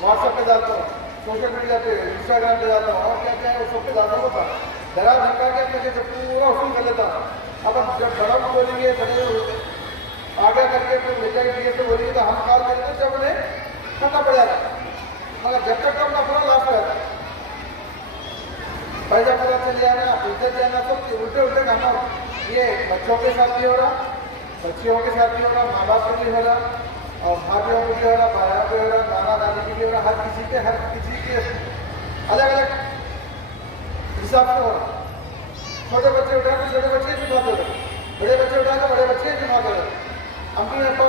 व्हाट्सएप पे डालता हूँ, सोशल मीडिया पे, इंस्टाग्राम पे डालता हूँ, और क्या क्या है वो सब पे डालता होता, डरा धमका के अपने से पूरा वसूल कर लेता हूँ। अब जब बड़ा को बोलेंगे बड़े आगे करके कोई ले जाएगी तो बोलेंगे तो हम कॉल करते जब उन्हें करना पड़ जाता, मगर जब तक अपना पूरा लास्ट रहता, पैसा पूरा चल जाना, पैसा जाना, सब उल्टे उल्टे काम ये बच्चों के साथ भी हो रहा, बच्चियों के साथ भी हो रहा, माँ बाप के भी हो रहा, और भाभीयों के लिए हो रहा, भाइयों के हो रहा, नाना नानी के लिए हो रहा, हर किसी के अलग अलग हिसाब से हो रहा। छोटे बच्चे उठाए तो छोटे बच्चे भी बात हो रहे, बड़े बच्चे उठाए तो बड़े बच्चे भी बात हो रहे। हम यहाँ पर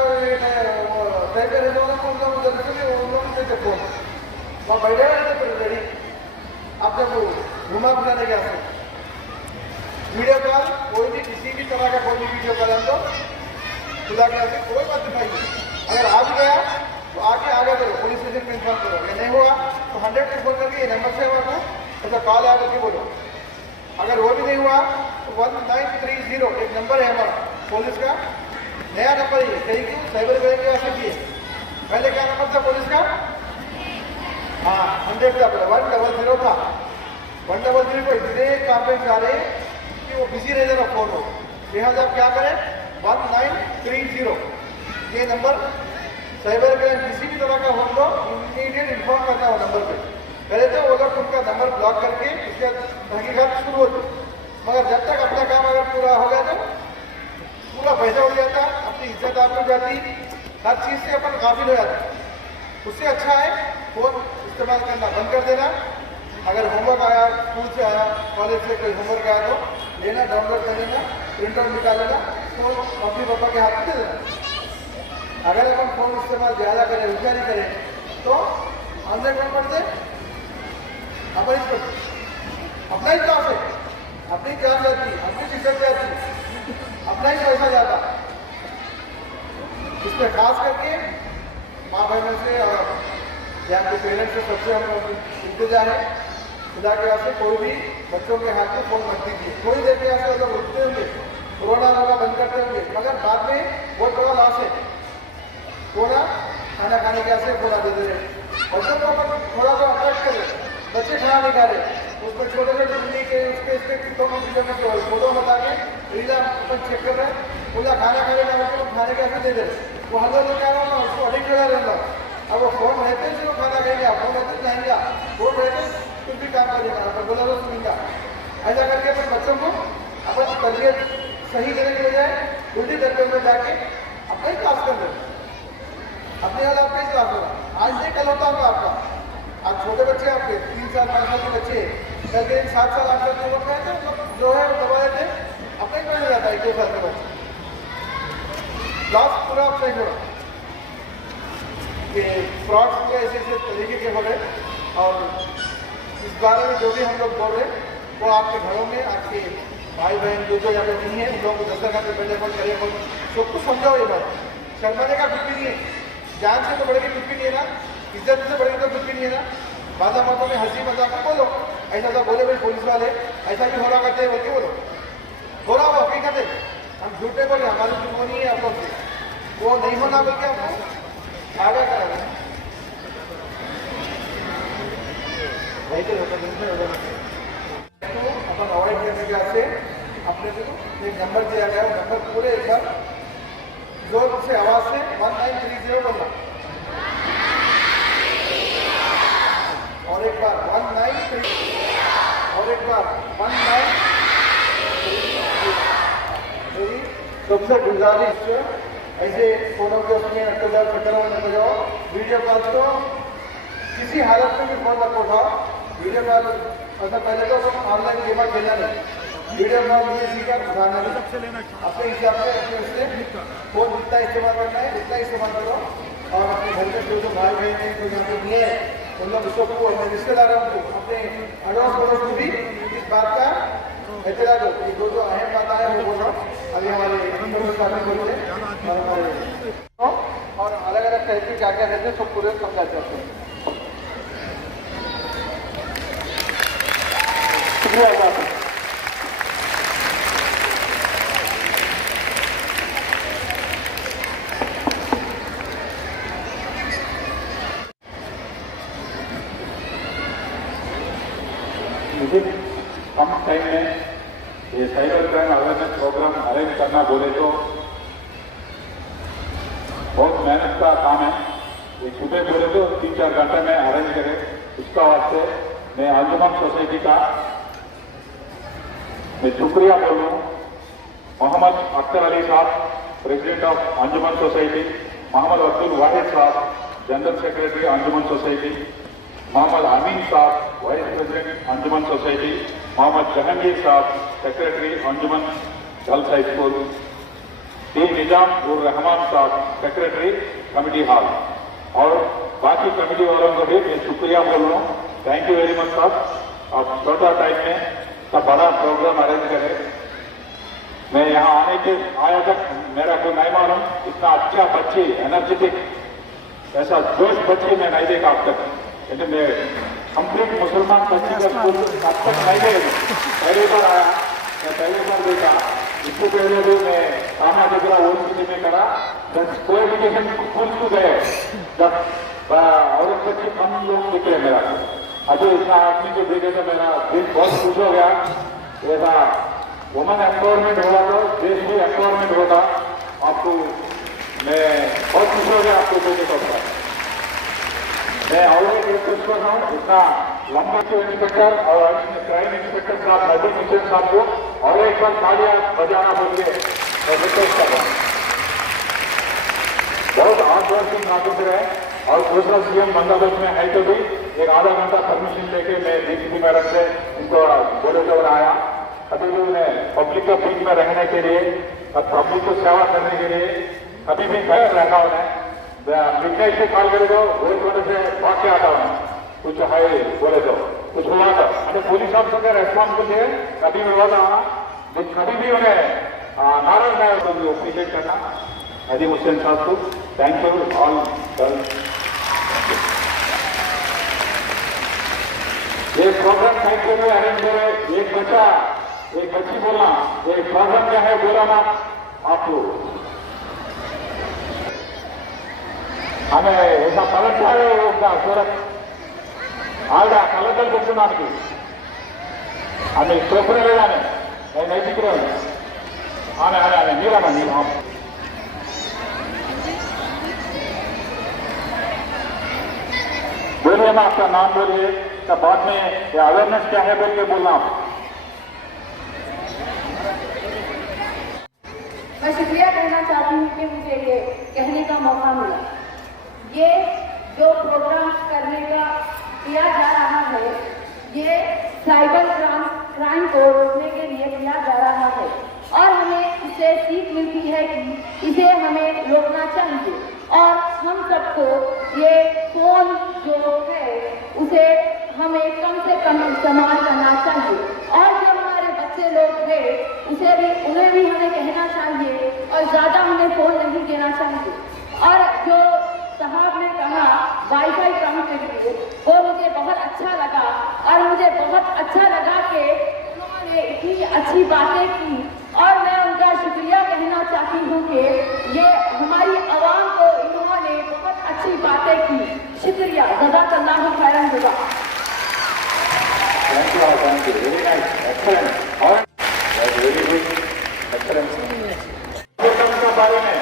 तय करे जो उन लोग देते फोन वहाँ बैठे हुए रेडी। आप जब घुमा फिराने के आते वीडियो कॉल कोई भी किसी भी तरह का कोई भी वीडियो कॉल हम लोग खुदा के आते कोई बात दिखाइए। अगर आ भी गया तो आगे करो, पुलिस स्टेशन में इन्फॉर्म करो। ये नहीं हुआ तो 100 पे फोन करके ये नंबर से हुआ था ऐसा कॉल आया करके बोलो। अगर वो भी नहीं हुआ तो 1930 एक नंबर है हमारा पुलिस का, नया नंबर ही कहीं क्यों साइबर क्राइम के वास्ते दिए। पहले क्या नंबर था पुलिस का? हाँ 100 था, 100 था। 133 को इतने काम पे जा रहे कि वो बिजी रह जाना फोन हो, लिहाजा आप क्या करें 1930 ये नंबर साइबर क्राइम किसी भी तरह का हो तो इमीडिएट इन्फॉर्म करना हो नंबर पे। पहले तो वो लोग उनका नंबर ब्लॉक करके उसके तहकीकात शुरू होती, मगर जब तक अपना काम अगर पूरा हो गया तो पूरा पैसा हो जाता, अपनी इज्जत आप हो जाती, हर चीज़ से अपन काबिल हो जाता। उससे अच्छा है फोन इस्तेमाल करना बंद कर देना। अगर होमवर्क आया, स्कूल से आया, कॉलेज से कोई होमवर्क आया तो लेना, डाउनलोड कर लेना, प्रिंट आउट निकाल लेना, फोन मम्मी पापा के हाथ में दे देना। अगर अपन फोन इस्तेमाल ज़्यादा करें, होशियारी करें तो ऑनलाइन में पढ़ते अपन अपना ही क्लास है, अपनी जान जाती, अपनी शिक्षक जाती, अपना ही पैसा जाता। इसमें खास करके माँ बहनों से और या आपके पेरेंट्स से सबसे हम लोग इंतजार है खुदा के वास्ते कोई भी बच्चों के हाथ में फोन मत दीजिए। थोड़ी देर के वास्ते लोग रुकते होंगे, कोरोना लगा बंद करते होंगे, मगर बाद में बहुत बड़ा लॉस है। कोरोना खाना खाने के वास्ते फोन दे रहे बच्चों को अपन थोड़ा सा अट्रैक्ट करें। बच्चे खाना नहीं खा रहे उसमें छोटे छोटे बिल्ली के उसके फोटो बता के रीला अपन चेक कर रहे हैं, पूरा खाना खा लेना खाने के वास्ते दे दे रहे। वो हम लोग क्या रहा उसको अडिक्ट हो रहा। अब वो फोन रहते जो खाना खाएंगे, फोन रहते खाएंगे, फोन रहते कुछ भी काम करेगा, अपन बोला तो सुनेगा। ऐसा करके अपन बच्चों को अपन तरबियत सही देने के बजाय उल्टी तरबियत में जाके अपना ही क्लास कर दे, अपने वाला आपका ही क्लास होगा। आज से कल होता होगा आपका। आज छोटे बच्चे आपके 3 साल 5 साल के बच्चे कल के 7 साल 8 साल के वक्त गए थे तो जो है वो दबा देते अपने ही मिल जाता है 1 साल के बच्चे। क्लास पूरा आप सही हो रहा कि फ्रॉड पूरे ऐसे तरीके के हो रहे। और इस बारे में जो भी हम लोग बोल रहे वो आपके घरों में आपके भाई बहन जो यहाँ पे नहीं है उन लोगों को 10 पे पहले फोन करे फोन सबको समझाओ। ये बात शर्माने का कुछ भी नहीं है, जान से तो बढ़ के कुछ भी नहीं है ना, इज्जत से बढ़ के तो कुछ भी नहीं है ना। बाजा बातों में हंसी मजाक में बोलो ऐसा तो बोले भाई पुलिस वाले ऐसा भी हो रहा करते हैं बोल के बोलो, हो रहा वो हकीकत है। हम झूठे बोले हमारी जो नहीं है आप लोग से वो नहीं होना बोल के आपको आगे करा तो अपन अवॉइड करने के वास्ते अपने को एक नंबर दिया गया, नंबर पूरे एक बार जोर से आवाज से 1930 बोलना और एक बार 1930 और एक बार 1930। सबसे गुजारिश ऐसे फोनों के उसमें न जाओ, वीडियो कॉल तो किसी हालत में भी फोन रखो उठाओ। वीडियो कॉल ऐसा पहले तो ऑनलाइन गेम खेलना नहीं, वीडियो कॉल ये सीखा उठाना नहीं, अपने हिसाब से अपने उससे फोन जितना इस्तेमाल करना है उतना इस्तेमाल करो। और अपने घर में जो भाई बहन है जो यहाँ पे नहीं है उन लोग उसको अपने रिश्तेदारों को अपने अड़ोस पड़ोस को भी इस बात का एहतराज हो। ये जो अहम बात है वो बोल रहा हूँ अभी हमारे बोलते और अलग अलग तरह के क्या क्या रहते हैं सब पूरे समझा जाते हैं। शुक्रिया। मुझे कम टाइम में ये cyber crime awareness programme arrange करना बोले तो बहुत मेहनत का काम है। ये सुबह बोले तो 3-4 घंटे में अरेंज करें। उसका वास्ते मैं अंजुमन सोसाइटी का मैं शुक्रिया बोलूँ। Mohammad Akhtar Ali Sahab, president of Anjuman society, Mohammed Abdul Wahid Sahab, general secretary Anjuman society, Mohammed Amin Sahab, vice president Anjuman society, Mohammed Jahangir Sahab, secretary Anjuman girls high school, T Nizam ur Rahman साहब, सेक्रेटरी कमेटी हॉल, और बाकी कमेटी वालों को भी मैं शुक्रिया बोल रहा हूँ। थैंक यू वेरी मच साहब, आप छोटा टाइम में सब बड़ा प्रोग्राम अरेंज करें। मैं यहाँ आने के आया तक मेरा को नहीं मालूम, इतना अच्छा बच्ची एनर्जेटिक ऐसा जोश बच्ची मैं नहीं देखा अब तक, लेकिन मैं कंप्लीट मुसलमान बच्ची का स्कूल अब तक नहीं गए, पहली बार आया, मैं पहली बार देखा। इससे पहले भी मैं कामा जगरा ओल्ड सिटी में करा, कोई एजुकेशन स्कूल को गए जब और बच्चे कम लोग निकले मेरा, अभी इतना आदमी को देखे तो मेरा दिल बहुत खुश हो गया। ऐसा वुमेन एम्पावरमेंट होगा तो देश भी एम्पावरमेंट होगा। आपको मैं बहुत खुश हो गया आपको देने को। मैं ऑलरेडी रिक्वेस्ट कर रहा हूँ, इतना लंबा के इंस्पेक्टर और क्राइम इंस्पेक्टर साहब नजर मिशन साहब को और एक बार तालियां बजाना बोल के मैं रिक्वेस्ट कर रहा हूँ। बहुत हार्ड वर्किंग ऑफिसर है और दूसरा सीएम बंदोबस्त में है तो भी एक आधा घंटा परमिशन लेके मैं डीसीपी मैडम से इनको बोले तो आया। कभी भी उन्हें पब्लिक के बीच में रहने के लिए और पब्लिक को सेवा करने के लिए कभी भी तैयार रहना उन्हें मिडनाइट से कॉल करे तो वही वजह से भाग के आता हूँ, कुछ है बोले तो कुछ हुआ था मतलब पुलिस ऑफिसर का रेस्पॉन्सिबिलिटी है, कभी भी हुआ था कभी भी उन्हें नाराज नहीं होता, मुझे अप्रिशिएट करना अजीम हुसैन साहब को। Thank you all girls. एक प्रोग्राम थैंक यू में अरेंज करे, एक बच्ची बोलना, एक प्रोग्राम क्या है बोला ना आप लोग, हमें ऐसा कलर है होगा सूरत आड़ा कलर बच्चों की हमें सोपने लेने नहीं दिख रहे आने आने आने नीला ना नीला हम बोलिए ना, आपका नाम बोलिए, तब बाद में ये अवेयरनेस क्या है बोल के बोलना आप। मैं शुक्रिया कहना चाहती हूँ कि मुझे ये कहने का मौका मिला। ये जो प्रोग्राम करने का किया जा रहा है, ये साइबर क्राइम को रोकने के लिए किया जा रहा है और हमें इससे सीख मिलती है कि इसे हमें रोकना चाहिए और हम सबको ये फोन जो है उसे हमें कम से कम इस्तेमाल करना चाहिए और जो हमारे बच्चे लोग हैं उन्हें भी हमें कहना चाहिए और ज़्यादा हमें फोन नहीं देना चाहिए। और जो साहब ने कहा वाईफाई कम करिए, वो मुझे बहुत अच्छा लगा और मुझे बहुत अच्छा लगा कि उन्होंने इतनी अच्छी बातें की और मैं उनका शुक्रिया कहना चाहती हूँ कि ये हमारी आवाम को इन्होंने बहुत अच्छी बातें की। शुक्रिया, जज़ाकल्लाहु खैरन जज़ा। Thank you, very nice, excellent, और very good, excellent। के बारे में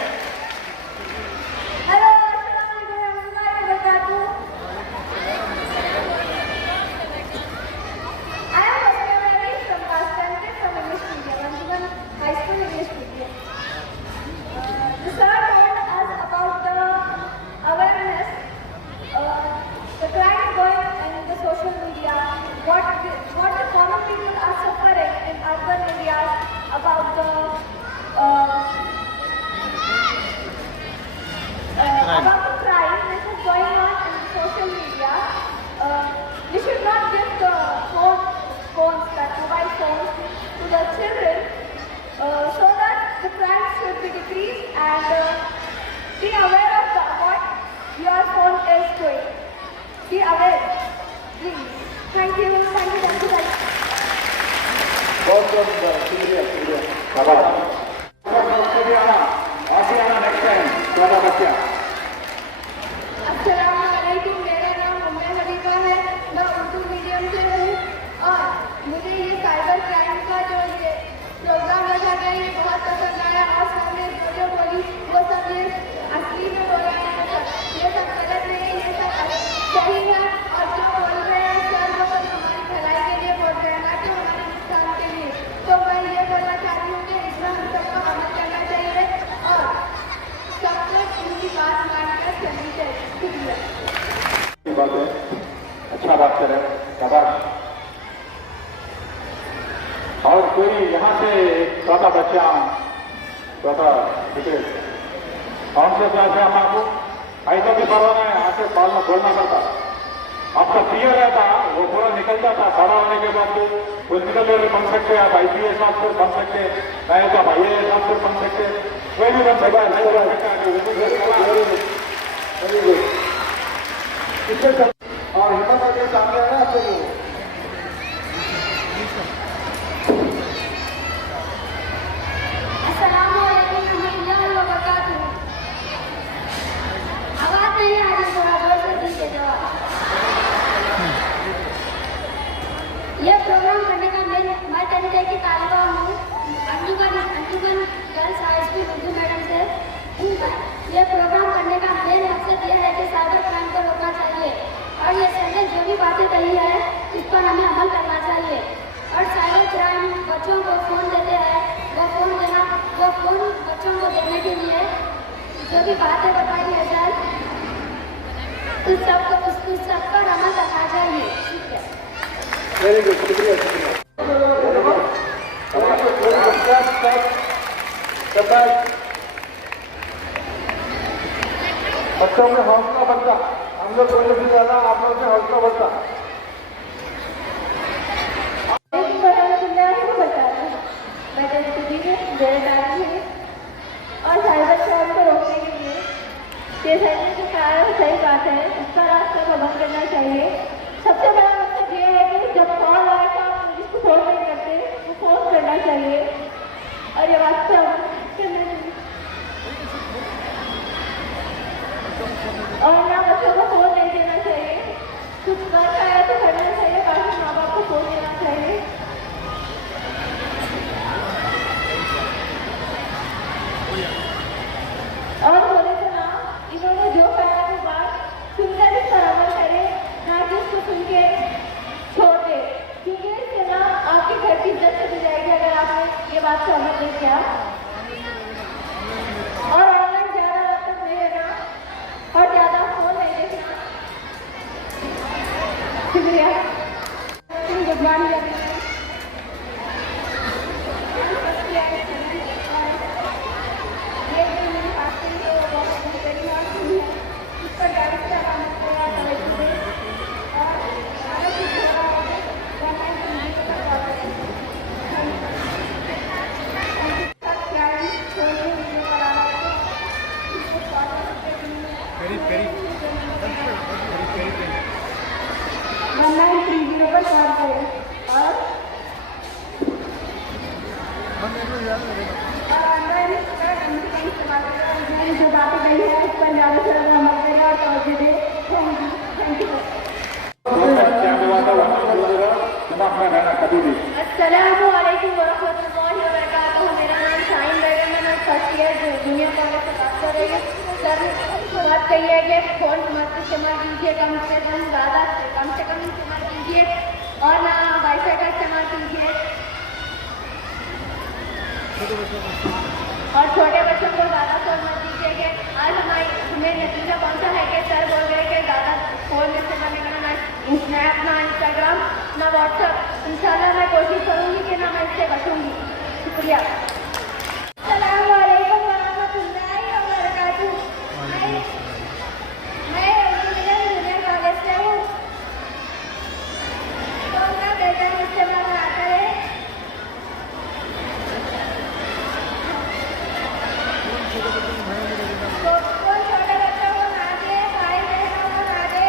about the crime which is going on in social media. We should not give the phones, like mobile phones, to the children so that the crime should be decreased and be aware of what your phone is doing. Be aware, please. Thank you, thank you, thank you, thank you. बहुत शुक्रिया next time ज़्यादा बच्चा। अस्सलामुअलैकुम, मेरा नाम उम्मे Habiba है, मैं Urdu medium से हूँ और मुझे ये साइबर क्राइम का जो ये प्रोग्राम रखा गया ये बहुत पसंद आया और सबने जो बोली वो सब ये असली में बोला है, ये सब गलत नहीं है, ये सब सही है और जो बोल रहे हैं सर वो सब हमारी भलाई के लिए बोल रहे हैं, ना कि हमारे नुकसान के लिए। तो मैं ये बोलना चाहती हूँ कि इतना बात है, अच्छा बात करें, शाबाश। और कोई यहाँ से छोटा बच्चा, छोटा टिकट कौन से क्लास है हम आपको ऐसा भी परवाना है, आके बोलना पड़ता। आपका पीए रहता वो पूरा निकलता था, बड़ा होने के बाद भी पोलिटिकल लीडर बन सकते, आप IPS ऑफिसर बन सकते, नहीं तो आप IAS ऑफिसर बन सकते, कोई भी बन सकता है, नहीं बन सकता। और हिम्मत करके सामने आना आपको आवाज नहीं आ रही, थोड़ा जोर से दीजिए जवाब। ये प्रोग्राम करने का मैं तरीके की तालिबा हूँ Anjuman girls high school Urdu madam से। ये प्रोग्राम करने का मेन मकसद यह है कि साइबर क्राइम को रोकना चाहिए और ये संदेश जो भी बातें कही है इस पर हमें अमल करना चाहिए। और साइबर क्राइम बच्चों को फ़ोन देते हैं, वो फ़ोन बच्चों को देने के लिए जो भी बातें बताई है सर, उस सब पर अमल करना चाहिए। ठीक है, वेरी गुड, शुक्रिया। बच्चों में हौसला बनता, हम लोग बोलने से ज्यादा आप लोग में हौसला बनता। और साइबर क्राइम को रोकने के लिए जो कारण सही बात है, इसका रास्ता को बंद करना चाहिए। सबसे बड़ा मकसद ये है कि जब कॉल आए तो आप पुलिस को फोन नहीं करते, वो फोन करना चाहिए और ये वास्तव करना चाहिए। और ना बच्चों को फोन नहीं देना चाहिए, कुछ कर पाया तो करना चाहिए, बाकी माँ बाप को फोन देना चाहिए। और बोले तो ना, इन्होंने जो कहा वो बात सुनकर इस पर अमल करे, ना कि उसको सुन के छोड़ दे, क्योंकि इससे ना आपके घर की इज्जत चली जाएगी अगर आपने ये बात पर अमल नहीं किया। और ऑनलाइन ज़्यादा रात तक नहीं रहना और ज़्यादा फोन नहीं देखना। शुक्रिया। Good morning. जो बातें कही है इस पर ज़्यादा से ज़्यादा अमल करें और तवज्जो दें। Thank you. अस्सलामु अलैकुम वरहमतुल्लाहि वबरकातुहू। मेरा नाम शाहीन बेगम है, मैं फर्स्ट ईयर जूनियर कॉलेज से बात कर रही हूँ। सर बात कही है कि फ़ोन मत इस्तेमाल कीजिए, कम से कम इस्तेमाल कीजिए और ना वाईफाई का इस्तेमाल कीजिए। और छोटे बच्चों को ज़्यादा फ़ोन मत दीजिए। कि आज हमें नतीजा पहुँचा है कि सर बोल रहे कि ज़्यादा फ़ोन इस्तेमाल नहीं करना, मैं अपना इंस्टाग्राम ना व्हाट्सएप, इंशाल्लाह मैं कोशिश करूँगी कि ना मैं इससे बचूँगी। शुक्रिया। अस्सलामु अलैकुम वरहमतुल्लाहि वबरकातुहू। मैं जूनियर कॉलेज से हूँ। फ़ोन का बेटा इस्तेमाल ना करें। कोई छोटे बच्चों को ना दे, भाई बहनों को ना दे।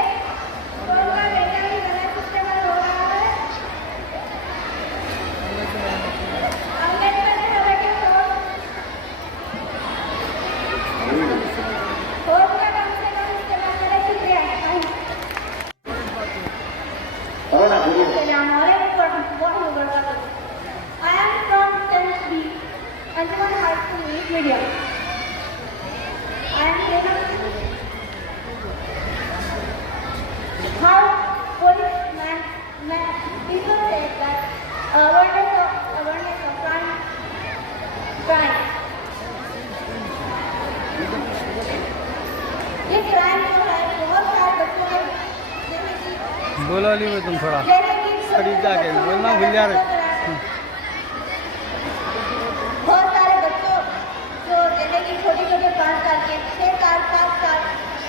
फ़ोन का बेटा भी गलत इस्तेमाल हो रहा है। अम्बेडकर ने हमें क्यों फ़ोन का कम से कम इस्तेमाल करें। शुक्रिया। I am from 10th B, Anjuman High School English Medium. I am saying how policemen, people say that awareness of crime. ये क्राइम जो है बहुत सारे बच्चों में बोलो अली में तुम थोड़ा करीब जाके बोलना भूल जा रहे। बहुत सारे बच्चों जो जैसे कि छोटे छोटे 5 साल के 6 साल 5 साल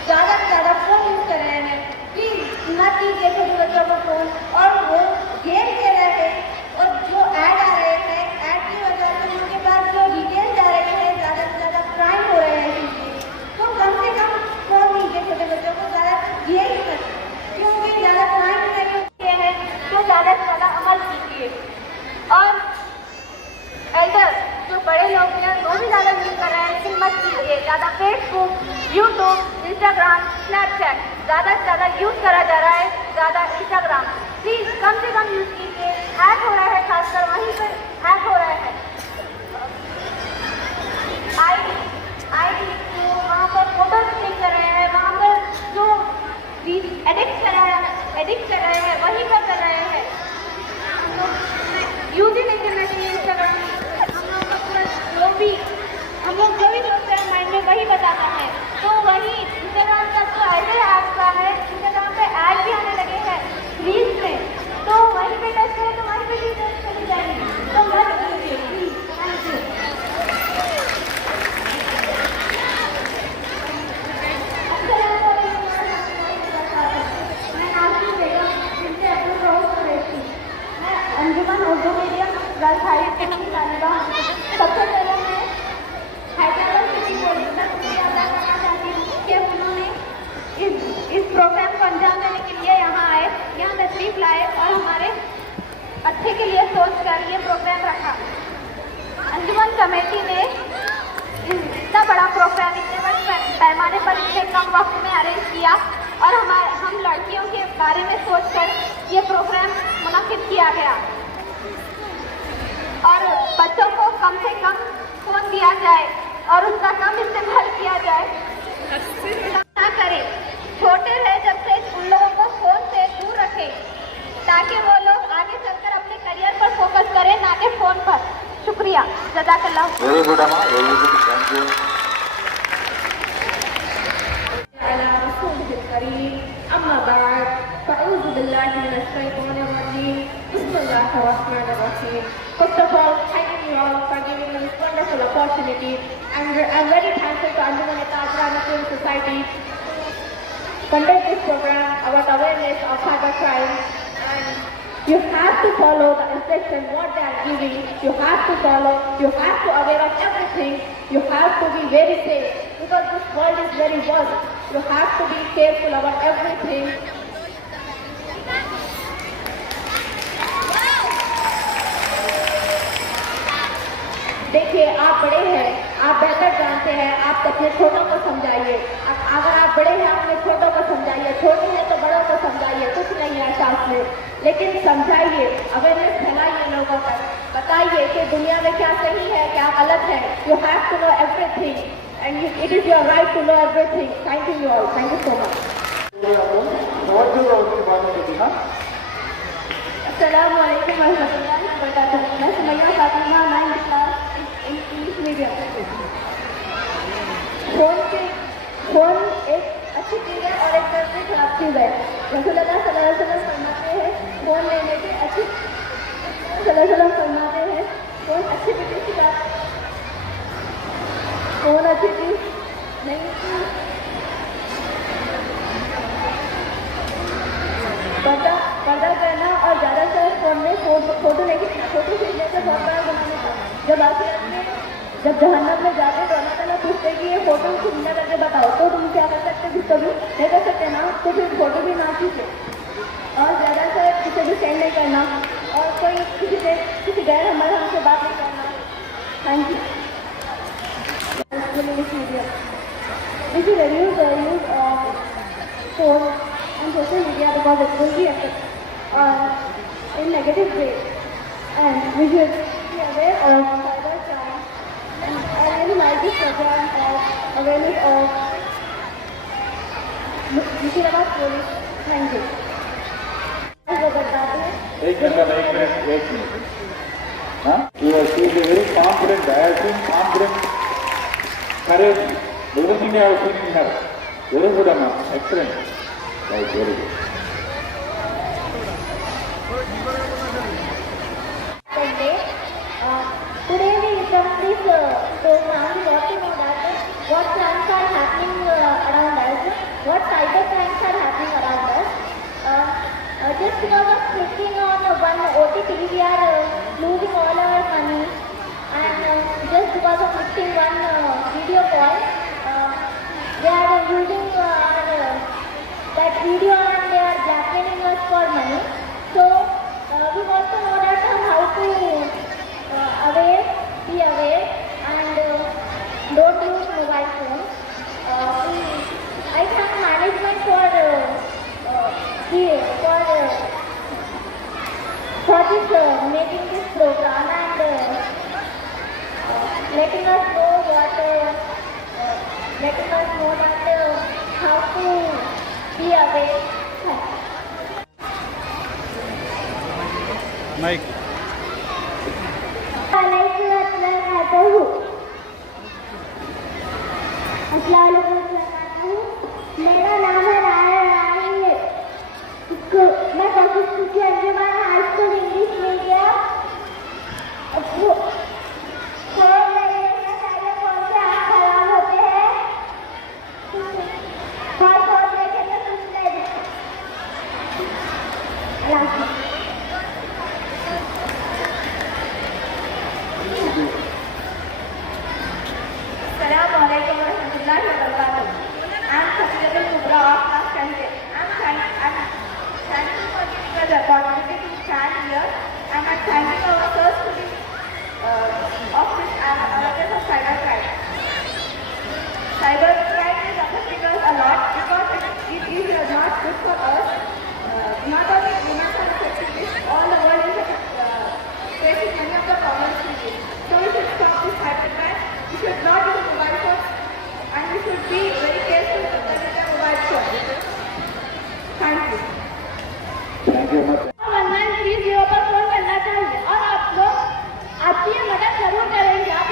ज़्यादा से ज़्यादा फ़ोन यूज़ कर रहे हैं। प्लीज़ न कीजिए छोटे बच्चों को फ़ोन, और वो गेम खेल रहे हैं और जो ऐड आ रहे हैं, ऐड की वजह से उनके पास जो डिटेल जा रही है, ज़्यादा से ज़्यादा क्राइम हो रहे हैं इसलिए। तो कम से कम फ़ोन दीजिए छोटे बच्चों को, ज़्यादा यही कर, क्योंकि ज़्यादा क्राइम नहीं होते हैं तो ज़्यादा से ज़्यादा अमल कीजिए। और एल्डर जो बड़े लोग हैं वो भी ज़्यादा यूज़ कर रहे हैं, लेकिन मत कीजिए ज़्यादा। फेसबुक, यूट्यूब, इंस्टाग्राम, स्नैपचैट ज़्यादा से ज़्यादा यूज़ करा जा रहा है। ज़्यादा इंस्टाग्राम प्लीज़ कम से कम यूज़ कीजिए। हैक हो रहा है, खासकर वहीं पर हैक हो रहा है। आई तो वहाँ पर फोटो क्लिक कर रहे हैं, वहाँ पर जो एडिक्ट कर रहे हैं वहीं पर कर रहे हैं। यूज़ ही नहीं करना चाहिए इंस्टाग्राम। हम लोग जो भी सोचते हैं माइंड में वही बताता है। तो वही इंस्टाग्राम का तो ऐसे ऐप का है, इंस्टाग्राम पे ऐड भी आने लगे हैं रील्स में, तो वहीं पे टच करें तो वहीं पे भी टच चली जाएंगी। तो मत कीजिए प्लीज। Thank you. मैं आपकी बेगम जिनसे अपनी रोज कर रही थी। मैं Anjuman Urdu medium girls high school की तालिबा। सबसे पहले मैं हैदराबाद सिटी पुलिस का शुक्रिया अदा करना चाहती हूँ कि उन्होंने इस प्रोग्राम को अंजाम देने के लिए यहाँ आए, यहाँ तशरीफ लाए और हमारे अच्छे के लिए सोच कर ये प्रोग्राम रखा। अंजुमन कमेटी ने इतना बड़ा प्रोग्राम इतने बड़े पैमाने पर इतने कम वक्त में अरेंज किया और हम लड़कियों के बारे में सोचकर ये प्रोग्राम मुनक्किद किया गया। और बच्चों को कम से कम फ़ोन दिया जाए और उसका कम इस्तेमाल किया जाए, ना करें। छोटे रहे जब से उन लोगों को फ़ोन से दूर रखें ताकि वो लोग आगे चलकर अपने करियर पर फोकस करें, ना कि फ़ोन पर। शुक्रिया, जज़ाकल्लाह। वेरी गुड अम्मा, वेरी गुड, थैंक यू। अम्मा बाद फ़अऊज़ु बिल्लाहि मिनश शैतानिर रजीम। बिस्मिल्लाहिर रहमानिर रहीम। First of all, thank you all for giving me this wonderful opportunity. I'm very thankful to Anjuman Tajra Muslim Society to conduct this program about awareness of cybercrime. And you have to follow the instruction what they are giving. You have to follow. You have to aware of everything. You have to be very safe because this world is very vast. You have to be careful about everything. देखिए, आप बड़े हैं, आप बेहतर जानते हैं, आप अपने छोटों को समझाइए। अगर आप बड़े हैं अपने छोटों को समझाइए, छोटे हैं तो बड़ों को समझाइए। कुछ नहीं है साथ में, लेकिन समझाइए, अवेयरनेस फैलाइए लोगों पर, बताइए कि दुनिया में क्या सही है क्या गलत है। You have to know everything and it is your right to know everything. Thank you all, thank you so much. अस्सलामु अलैकुम वरहमतुल्लाहि वबरकातुहू। मैं Sumaiya Fatima, 9th class English medium. Phone एक अच्छी चीज़ है और एक तरह से खराब चीज़ है। रसूलुल्लाह सल्लल्लाहु अलैहि वसल्लम फरमाते हैं फ़ोन लेने के अच्छी फरमाते हैं फ़ोन अच्छी चीज़ की बात, फ़ोन अच्छी चीज़ नहीं थी। पर्दा करना और ज़्यादातर फ़ोन में फोटो खींचने से बहुत बड़ा बनाने का। जब आखिरत में जब जहन्नम में जाते तो अल्लाह ताला पूछते कि ये फ़ोटो खींचना करके बताओ, तो तुम क्या कर सकते हो? कभी नहीं कर सकते ना, तो फिर फ़ोटो भी ना खींचे और ज़्यादातर किसी भी सेंड नहीं करना और कोई किसी गैर महरम से बात नहीं करना। Thank you. This is a use of phone and social media because it will be affect in negative way, and we should be aware of cybercrime. And I really like this program of awareness of Muslimat police. Thank you. एक minute. हाँ, you are very confident. I have seen confident, courage. Everything I have seen in her. Very good, Amma. Excellent. Right, very good. Today we from this program we got to know that what crimes are happening around us, what cyber crimes are happening around us. Just because of clicking on one OTP, we are losing all our money, and just because of clicking one video call, they are using that video and they are blackmailing us for money. So we want to know that how to be aware and don't use mobile phone. I thank management for this making this program and letting us know that how to be aware. Mike. मेरा नाम है राय रानी। मैं अंजुमन high school English medium कौन से आँख खराब होते हैं बहुत देखे तो कुछ नहीं। Assalamualaikum warahmatullahi wabarakatuh. I'm Satyajit Kubra of class 10. I'm thankful for giving us the opportunity to stand here, and I'm thanking our sirs to the office and awareness of cybercrime. Cybercrime is affecting us a lot because it is not good for us. Not only women are affected this, all the world is facing many of the problems with it. So we should stop this cybercrime. We should not use mobile phones, and we should be very careful with the mobile phone. Thank you. Online 30 पर phone करना चाहिए और आप लोग आपकी ये मदद जरूर करेंगे। आप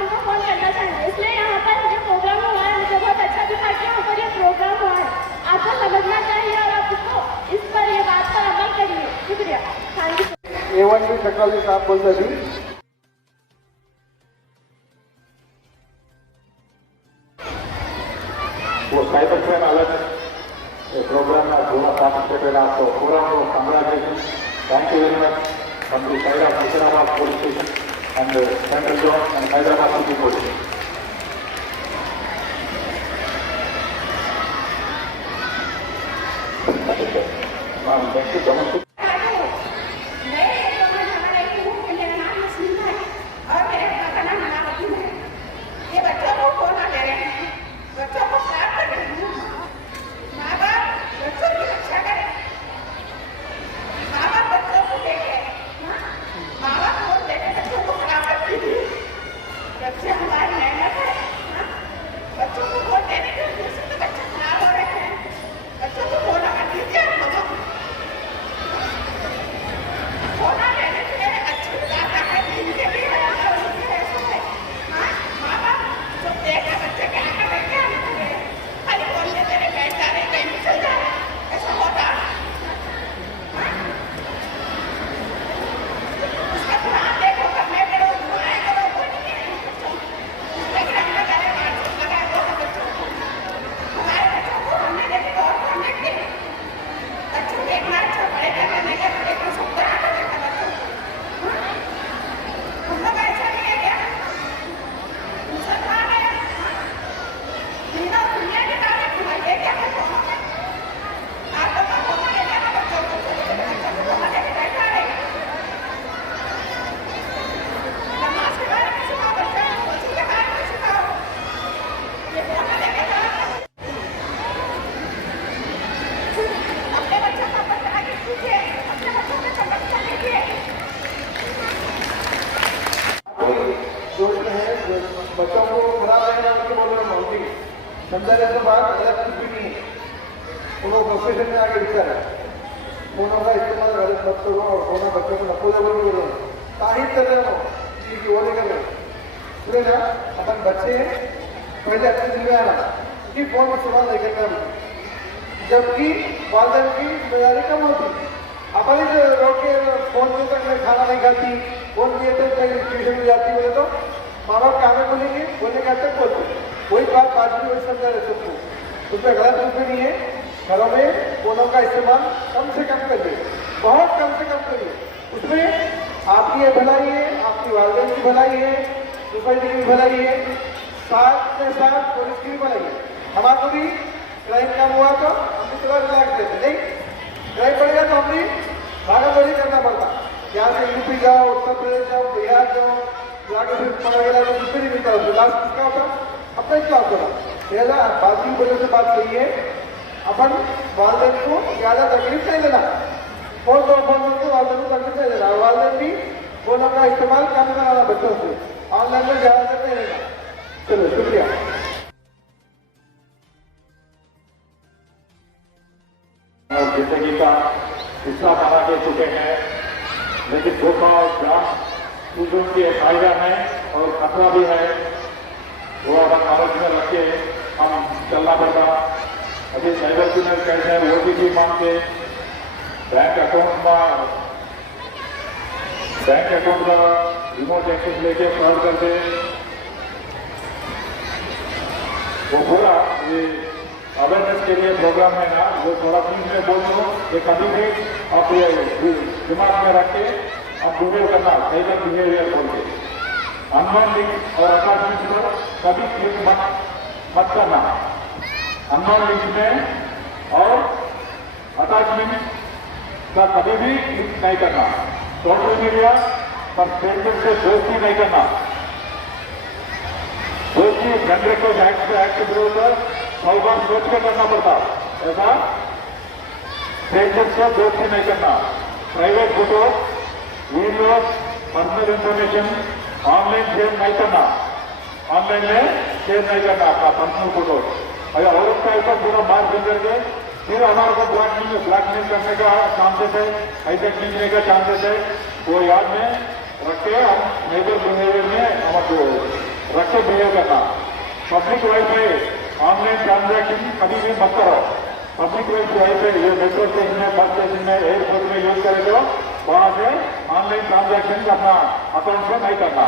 इनको फोन करना चाहिए। इसलिए यहाँ पर जो प्रोग्राम हुआ है मुझे बहुत अच्छा दिखा कि यहाँ पर ये प्रोग्राम हुआ है। आपको समझना चाहिए और आप इस पर ये बात पर अमल करिए। शुक्रिया। Thank you. A1 की टेक्नोलॉजी साहब बोलते जी। वो साइबर क्राइम अलर्ट प्रोग्राम में पूरा पार्टिसिपेट आपको पूरा congratulation. Thank you very much from the side of Hyderabad police station and central zone and Hyderabad city police. बच्चों को खराब रहने वाले बोल रहे माउंटिंग समझाने के बाद अलग कुछ भी नहीं है। उनको प्रोफेशन में आगे विचार है फोनों का इस्तेमाल गलत मत करो और फोन बच्चों को नपोजबल भी बोलो ताहिर कर रहे हो चीज वो नहीं कर रहे ना अपन बच्चे पहले अच्छे जिम्मे आना कि फोन को सुबह लेकर कर जबकि वालदेन की जिम्मेदारी कम होती अपन इस रोड के फोन पे तक मैं खाना नहीं खाती, फोन किए तो ट्यूशन में जाती बोले तो माँ बाप कहाँ में बोलेंगे, बोलने का तक बोलते वही बात बाद में वही समझा रहे सबको। उसमें गलत कुछ भी नहीं है। घरों में फोनों का इस्तेमाल कम से कम करिए, बहुत कम से कम करिए। उसमें आपकी भलाई है, आपकी वालदेन की भलाई है, सोसाइटी की भलाई है, साथ में साथ पुलिस की भी भलाई है। हमारा को भी क्राइम कम हुआ तो हम भी थोड़ा रिलैक्स देते, नहीं क्राइम बढ़ेगा तो हम भी भागा दौड़ी करना पड़ता। यहाँ से यूपी जाओ, उत्तर प्रदेश जाओ, बिहार जाओ, जाके फिर पकड़ गया तो कुछ भी नहीं मिलता। लास्ट किसका होता? अपना ही काम करा। पहला बात की वजह से बात सही है, अपन वालदेन को ज़्यादा तकलीफ नहीं देना। फोन दो फोन को वालदेन को तकलीफ नहीं देना। वालदेन भी फोनों का इस्तेमाल कम कराना बच्चों से, ऑनलाइन में ज़्यादा तक नहीं देना। चलो शुक्रिया। जिंदगी का हिस्सा बना के चुके हैं, लेकिन धोखा और जान चीजों के फायदा है और खतरा भी है, वो अगर नॉलेज में रख के हम चलना पड़ता। अभी साइबर क्रिमिनल कहते हैं OTP मांग के बैंक अकाउंट का रिमोट एक्सेस लेके फ्रॉड करते। वो पूरा ये अवेयरनेस के लिए प्रोग्राम है ना, वो थोड़ा चीज में बोल दो कि कभी भी आप ये दिमाग में रख के आप गूगल करना साइबर बिहेवियर बोल के अननोन लिंक और अटैचमेंट पर कभी क्लिक मत करना। अननोन लिंक में और अटैचमेंट का कभी भी क्लिक नहीं करना। सोशल मीडिया पर स्ट्रेंजर से दोस्ती नहीं करना। दोस्ती फ्रेंड रिक्वेस्ट एक्ट के विरोध 100 बार सोच के करना पड़ता। ऐसा स्ट्रेंजर से दोस्ती नहीं करना। Private photo, video, personal information online share नहीं करना। ऑनलाइन में शेयर नहीं करना आपका पर्सनल फोटो। अगर औरत का ऊपर पूरा मार्क बन करके फिर हमारे को ब्लैकमेल करने का चांसेस है, ऐसे खींचने का चांसेस है, वो याद में रख के हम नेबर बिहेवियर में हमको रख के बिहेव करना। पब्लिक वाईफाई ऑनलाइन ट्रांजैक्शन कभी भी मत करो। पब्लिक वाईफाई ये मेट्रो स्टेशन में, बस स्टेशन में, एयरपोर्ट में यूज करे तो वहां से ऑनलाइन ट्रांजैक्शन अपना अकाउंट से नहीं करना।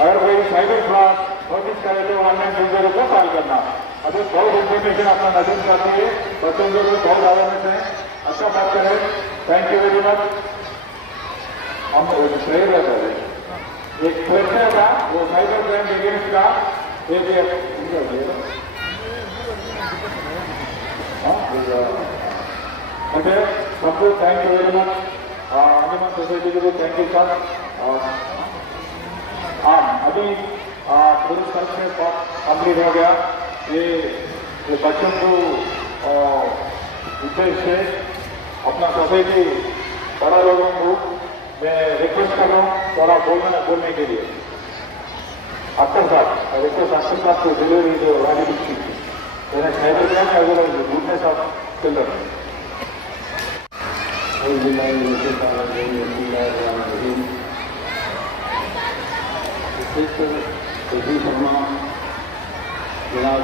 अगर कोई साइबर फ्रॉड नोटिस करे तो ऑनलाइन यूजर को कॉल करना। अभी बहुत इन्फॉर्मेशन अपना नजर जाती है, बच्चों को बहुत अवेयरनेस है। अच्छा बात करें, थैंक यू वेरी मच। हम सही रहते हैं। एक प्रश्न था वो साइबर क्राइम अगेंस्ट का ओके, सबको thank you very much. Anjuman society को भी थैंक यू सर। अभी पुलिस तरफ से कंप्लीट हो गया। ये बच्चों को उद्देश्य से अपना सोसाइटी बड़ा लोगों को मैं रिक्वेस्ट कर रहा हूँ थोड़ा बोलने के लिए। अक्सर साहब रिक्वेस्ट अक्सर साहब को डिलीवरी जो राजी की मैंने साइबर क्राइम अगर घूमने साथ चल रहा है। जनाब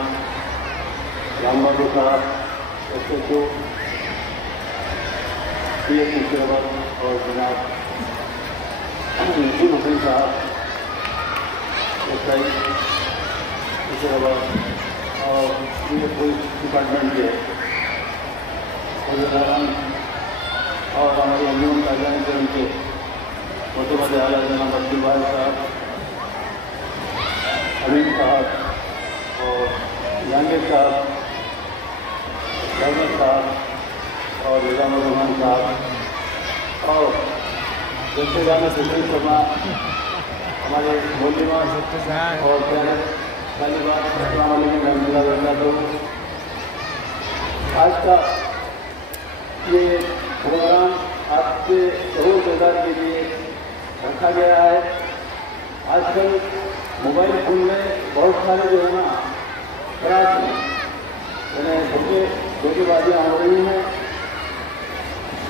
राम बाबू साहब, SHO PS मुशीराबाद और जनाब नजीम हुसैन साहब SI मुशीराबाद और पुलिस डिपार्टमेंट के और हमारे अंजुमन ताजान के उनके मोटे बड़े आला जनाब अब्दुल भाई साहब, अमीन साहब और जहांगीर साहब, जहांगीर साहब और निजाम रहमान साहब और जैसे गाना सुशील शर्मा हमारे बोलीवान और तालिबान। तो आज का ये प्रोग्राम आपके जरूर बेदार के लिए रखा गया है। आजकल मोबाइल फोन में बहुत सारे जो है ना खराब धोखेबाजियाँ हो रही हैं।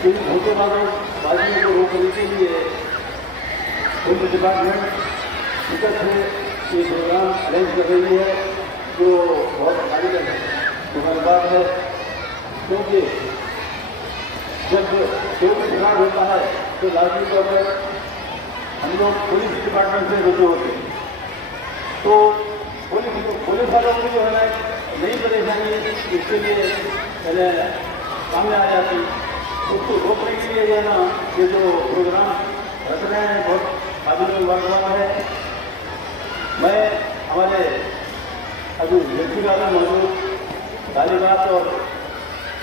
इन धोखेबाजियों को रोकने के लिए पुलिस डिपार्टमेंट टिकट से ये प्रोग्राम अरेंज कर रही है, जो बहुत भारी बात है, क्योंकि जब कोई खराब होता है तो लाजमी तौर पर हम लोग पुलिस डिपार्टमेंट से रुजू होते हैं। तो पुलिस वालों को जो है ना नई परेशानी इसके लिए पहले सामने आ जाती, उसको रोकने के लिए जो है ना ये जो प्रोग्राम रख रहे हैं बहुत काबिल वर्तमान है। मैं हमारे अभी व्यक्तिगत मौजूद तालिबात और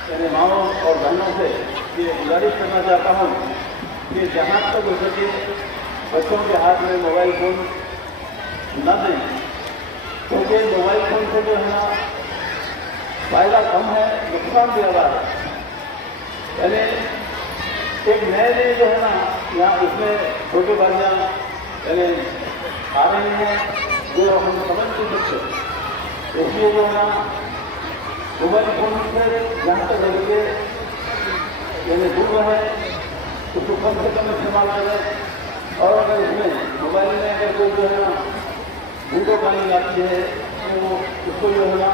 यानी माओ और बहनों से ये गुजारिश करना चाहता हूँ कि जहाँ तक हो सके बच्चों के हाथ में मोबाइल फ़ोन न दें, क्योंकि मोबाइल फ़ोन से जो है ना फायदा कम है, नुकसान ज़्यादा है। यानी एक नए जो है ना यहाँ इसमें छोटे बाजियाँ यानी आ रही हैं जो हम समझ नहीं सकते, इसलिए जो है ना मोबाइल फ़ोन से जहाँ तक लगे यानी दूर रहे, उसको कम से कम इस्तेमाल करें। और अगर इसमें मोबाइल में अगर कोई जो है ना वीडियो कॉलिंग आती है तो उसको जो है ना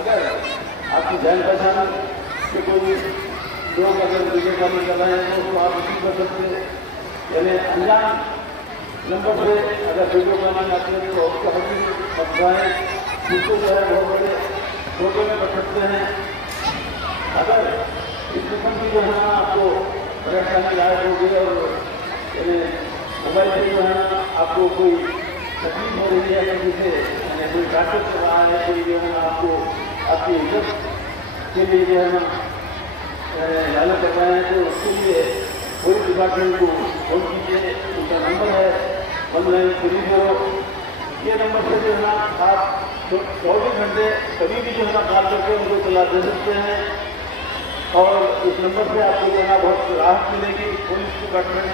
अगर आपकी जान पहचान के कोई लोग अगर वीडियो कॉलिंग कर रहे हैं तो उसको आप रिसीव कर सकते हैं। यानी अनजान नंबर से अगर वीडियो कॉलिंग आती है तो उसको हमें समझाएँ, उसको जो है बहुत बड़े फोटो में कर सकते हैं। अगर इस किस्म की जो है ना आपको परेशानी लायक होगी और मोबाइल से जो है ना आपको कोई तकलीफ हो रही है, जिसे कोई डाक्टर कर रहा है, कोई जो है ना आपको आपकी इज्जत के लिए जो है ना लालच कर रहे हैं, तो उसके लिए पुलिस डिपार्टमेंट को फोन कीजिए। उनका नंबर है 1930। ये नंबर से जो है ना आप 24 घंटे कभी भी जो है ना कॉल करके उनको सलाह दे सकते हैं और इस नंबर से आपको जो है ना बहुत राहत मिलेगी। पुलिस डिपार्टमेंट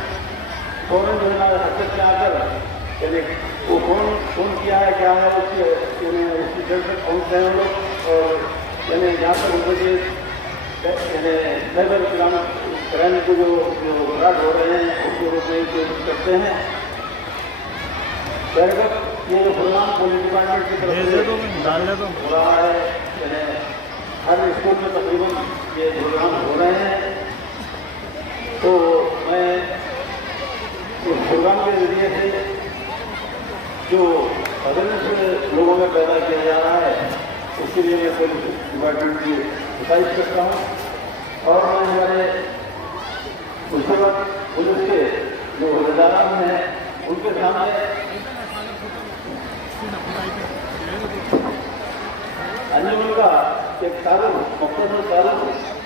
फ़ौरन जो है ना हरकत में आकर यानी वो फोन किया है क्या है उसकी जड़ तक पहुँच रहे हैं लोग और यानी जहाँ तक उनके यानी साइबर क्राइम को जो अपराध हो रहे हैं उसको रोकने की कोशिश करते हैं। ये जो प्रोग्राम पुलिस डिपार्टमेंट की तरफ से हो रहा है, यानी हर स्कूल में तकरीबन ये प्रोग्राम हो रहे हैं, तो मैं इस प्रोग्राम के जरिए से जो अवेयरनेस लोगों में पैदा किया जा रहा है उसके लिए मैं पुलिस डिपार्टमेंट की सिफारिश करता हूँ। और मैं हमारे उसके बाद पुलिस के जो अहदेदार हैं उनके सामने अंजुमन का एक तारुफ मुख्तसर तारुफ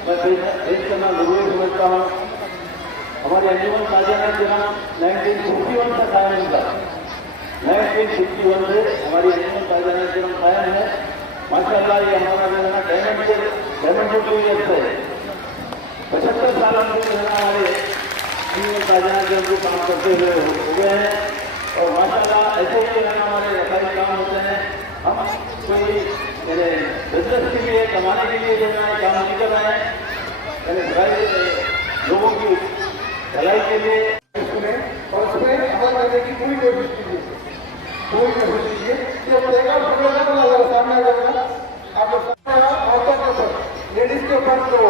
मैं पेश करना जरूरी समझता हूँ। हमारी अंजुमन ताजियाना जनाब 1951 का कायम था। 1951 से हमारी अंजुमन ताजियाना जनाब कायम है। माशाअल्लाह ये हमारा जो है ना डायमंड टूरिस्ट है। 75 साल हम जो है ना हमारे अंजुमन ताजियाना जनाब को काम करते हुए हो गए हैं और माशाअल्लाह ऐसे ही है ना हमारे रसाई काम होते हैं। हम कोई बिजनेस के लिए कमाने के लिए जो है काम नहीं कर रहे हैं, यानी लोगों की भलाई के लिए और उसमें अमल करने की पूरी कोशिश कीजिए, पूरी कोशिश कीजिए कि अगर सामने आ जाएगा आप लोग औरतों के ऊपर लेडीज के ऊपर जो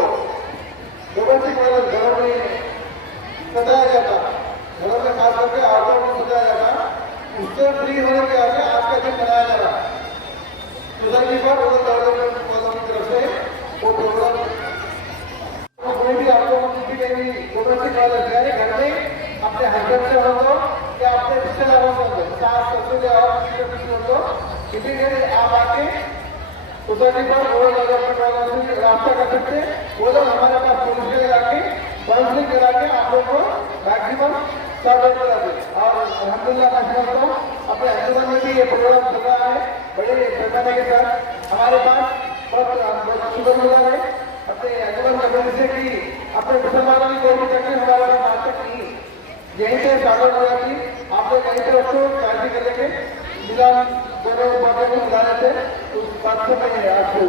डोमेस्टिक वायलेंस घरों में सताया जाता, घरों में खास करके औरतों को सताया जाता, उससे फ्री होने के आगे आज का दिन मनाया जा रहा है। सोसाइटी पर डेवलपमेंट वालों की तरफ से वो प्रोग्राम कोई भी आपको किसी के भी डोमेस्टिक वायलेंस यानी घर में अपने हस्बैंड से हो तो या अपने रिश्तेदारों से हो, सास ससुर या और किसी हो तो किसी के आप आके सोसाइटी पर वो डेवलपमेंट वालों से रास्ता कर सकते हैं। वो लोग हमारे पास पुलिस के लगा के काउंसलिंग करा के आप लोग को मैक्सिमम सॉल्व करा दे। और अल्हम्दुलिल्लाह मैं समझता हूँ अपने अंजुमन में भी ये प्रोग्राम चल रहा है बड़े पैमाने के साथ। हमारे पास बहुत शुक्रगुजार है अपने अंजुमन कमेटी से कि अपने मुसलमानों की कोई भी तकलीफ हमारे पास आज तक नहीं, यहीं से सॉल्व हो जाती। आप लोग कहीं से उसको शादी कर लेंगे मिला दोनों बातों को मिला लेते, उस बात से मैं आपको